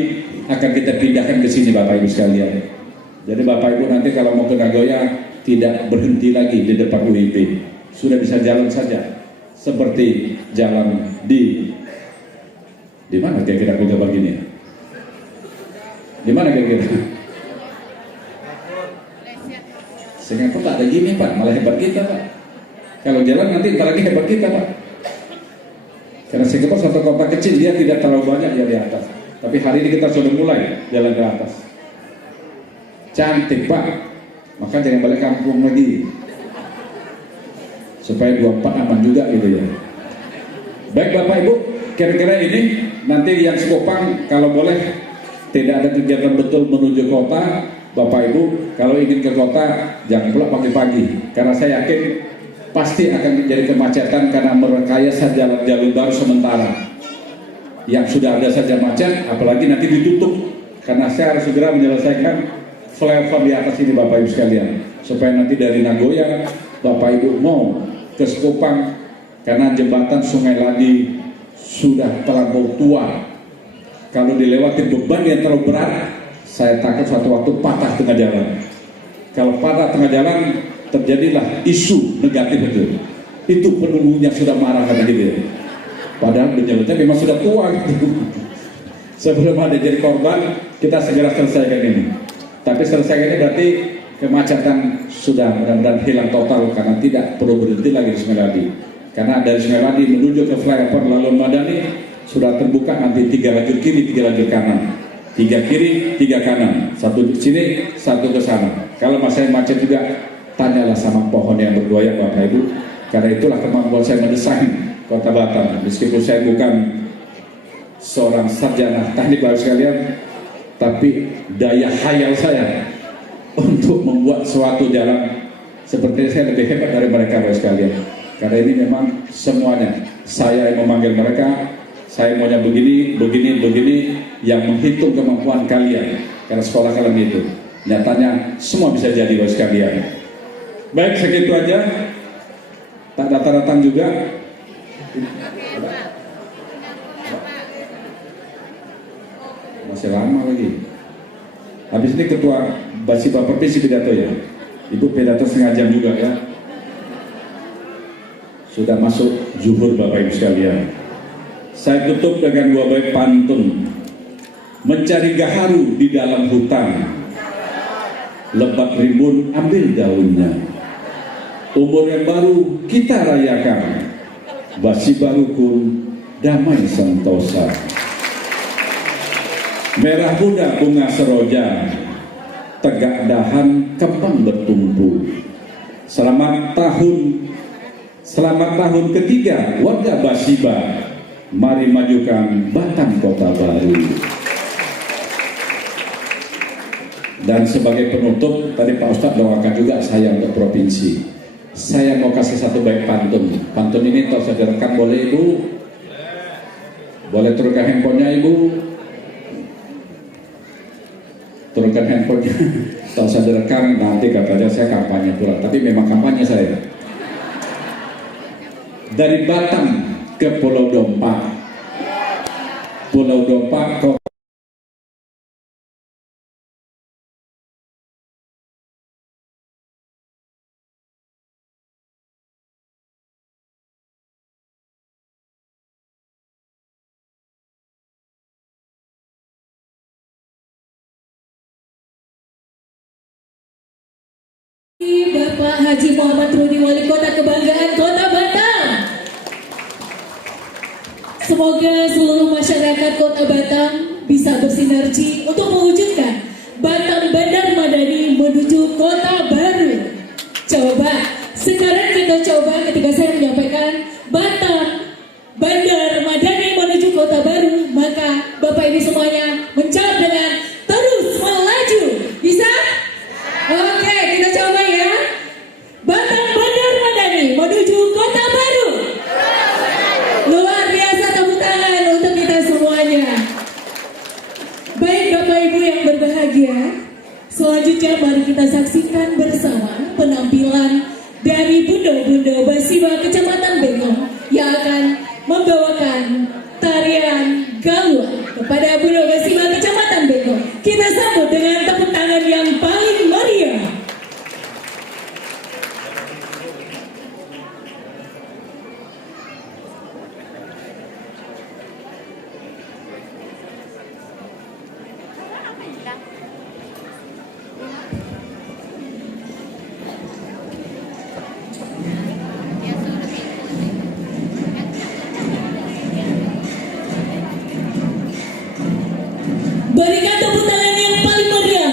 akan kita pindahkan ke sini Bapak Ibu sekalian. Jadi Bapak Ibu nanti kalau mau ke Nagoya tidak berhenti lagi di depan UIP. Sudah bisa jalan saja seperti jalan di mana kira-kira aku gambar gini? Di mana kira-kira? Singapura tak ada gini Pak, malah hebat kita Pak. Kalau jalan nanti apalagi hebat kita Pak. Karena Singapura satu kota kecil, dia tidak terlalu banyak ya di atas. Tapi hari ini kita sudah mulai jalan ke atas. Cantik Pak, maka jangan balik kampung lagi. Supaya 24 aman juga gitu ya. Baik Bapak Ibu, kira-kira ini nanti yang Sekupang kalau boleh tidak ada kegiatan betul menuju kota. Bapak Ibu kalau ingin ke kota jangan pulang pagi-pagi, karena saya yakin pasti akan menjadi kemacetan karena merekayasa jalan-jalan baru sementara. Yang sudah ada saja macet, apalagi nanti ditutup, karena saya harus segera menyelesaikan flyover di atas ini Bapak Ibu sekalian, supaya nanti dari Nagoya Bapak Ibu mau ke Sekupang, karena jembatan Sungai Ladi sudah terlalu tua. Kalau dilewati beban yang terlalu berat, saya takut suatu waktu patah tengah jalan. Kalau patah tengah jalan, terjadilah isu negatif itu. itu penunggunya sudah marah kata gitu. Padahal penyebutnya memang sudah tua gitu. Sebelum ada jadi korban, kita segera selesaikan ini. Tapi selesaikan ini berarti kemacetan sudah mudah-mudahan hilang total karena tidak perlu berhenti lagi di Semeladi. Karena dari Semeladi menuju ke flyover lalu Madani sudah terbuka nanti 3 lajur kiri, 3 lajur kanan. 3 kiri, 3 kanan. 1 ke sini, 1 ke sana. Kalau masih macet juga, tanyalah sama pohon yang bergoyang Bapak Ibu. Karena itulah kemampuan saya mendesain Kota Batam. Meskipun saya bukan seorang sarjana teknik Bapak sekalian, tapi daya hayal saya untuk membuat suatu jalan seperti saya lebih hebat dari mereka Bapak sekalian. Karena ini memang semuanya saya yang memanggil mereka, saya maunya begini, begini, begini, yang menghitung kemampuan kalian. Karena sekolah kalian itu nyatanya semua bisa jadi Bapak sekalian. Baik, segitu aja. Tak datang-datang juga. Masih lama lagi. Habis ini ketua Basiba Provinsi pidato ya. Ibu pidato setengah jam juga ya. Sudah masuk zuhur Bapak Ibu sekalian. Saya tutup dengan 2 bait pantun. Mencari gaharu di dalam hutan, lebat rimbun ambil daunnya. Umur yang baru kita rayakan, Basiba rukun damai sentosa. Merah muda bunga seroja, tegak dahan kembang bertumpu. Selamat tahun ketiga warga Basiba. Mari majukan Batam Kota Baru. Dan sebagai penutup, tadi Pak Ustadz doakan juga saya untuk provinsi. Saya mau kasih 1 bait pantun. Pantun ini tahu saya direkam, boleh Ibu? Boleh turunkan handphonenya Ibu? Turunkan handphonenya. Tahu saya direkam, nanti katanya saya kampanye pula. Tapi memang kampanye saya. Dari Batam ke Pulau Dompa. Pulau Dompa kota Bapak Haji Muhammad Rudi, Wali Kota Kebanggaan Kota Batam. Semoga seluruh masyarakat Kota Batam bisa bersinergi untuk mewujudkan Batam Bandar Madani menuju Kota Baru. Coba, sekarang kita coba ketika saya menyampaikan Batam Bandar Madani menuju Kota Baru, maka Bapak Ibu semuanya menjawab dengan terus melaju. Bisa? Oke, kita coba ya. Batam Bandar Madani menuju Kota Baru. Luar biasa, tepuk tangan untuk kita semuanya. Baik Bapak Ibu yang berbahagia, selanjutnya mari kita saksikan bersama penampilan dari Bunda-Bunda Basiba Kecamatan Bengong yang akan membawakan tarian galuan kepada Bunda Basiba Kecamatan Bengong. Kita sambut dengan tepuk tangan yang paling meriah. Berikan tepuk tangan yang paling meriah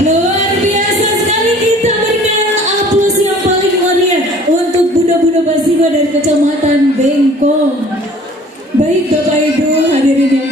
Luar biasa sekali, kita berikan aplaus yang paling meriah untuk Bunda-Bunda Basiba dari Kecamatan Bengkong. Baik Bapak Ibu.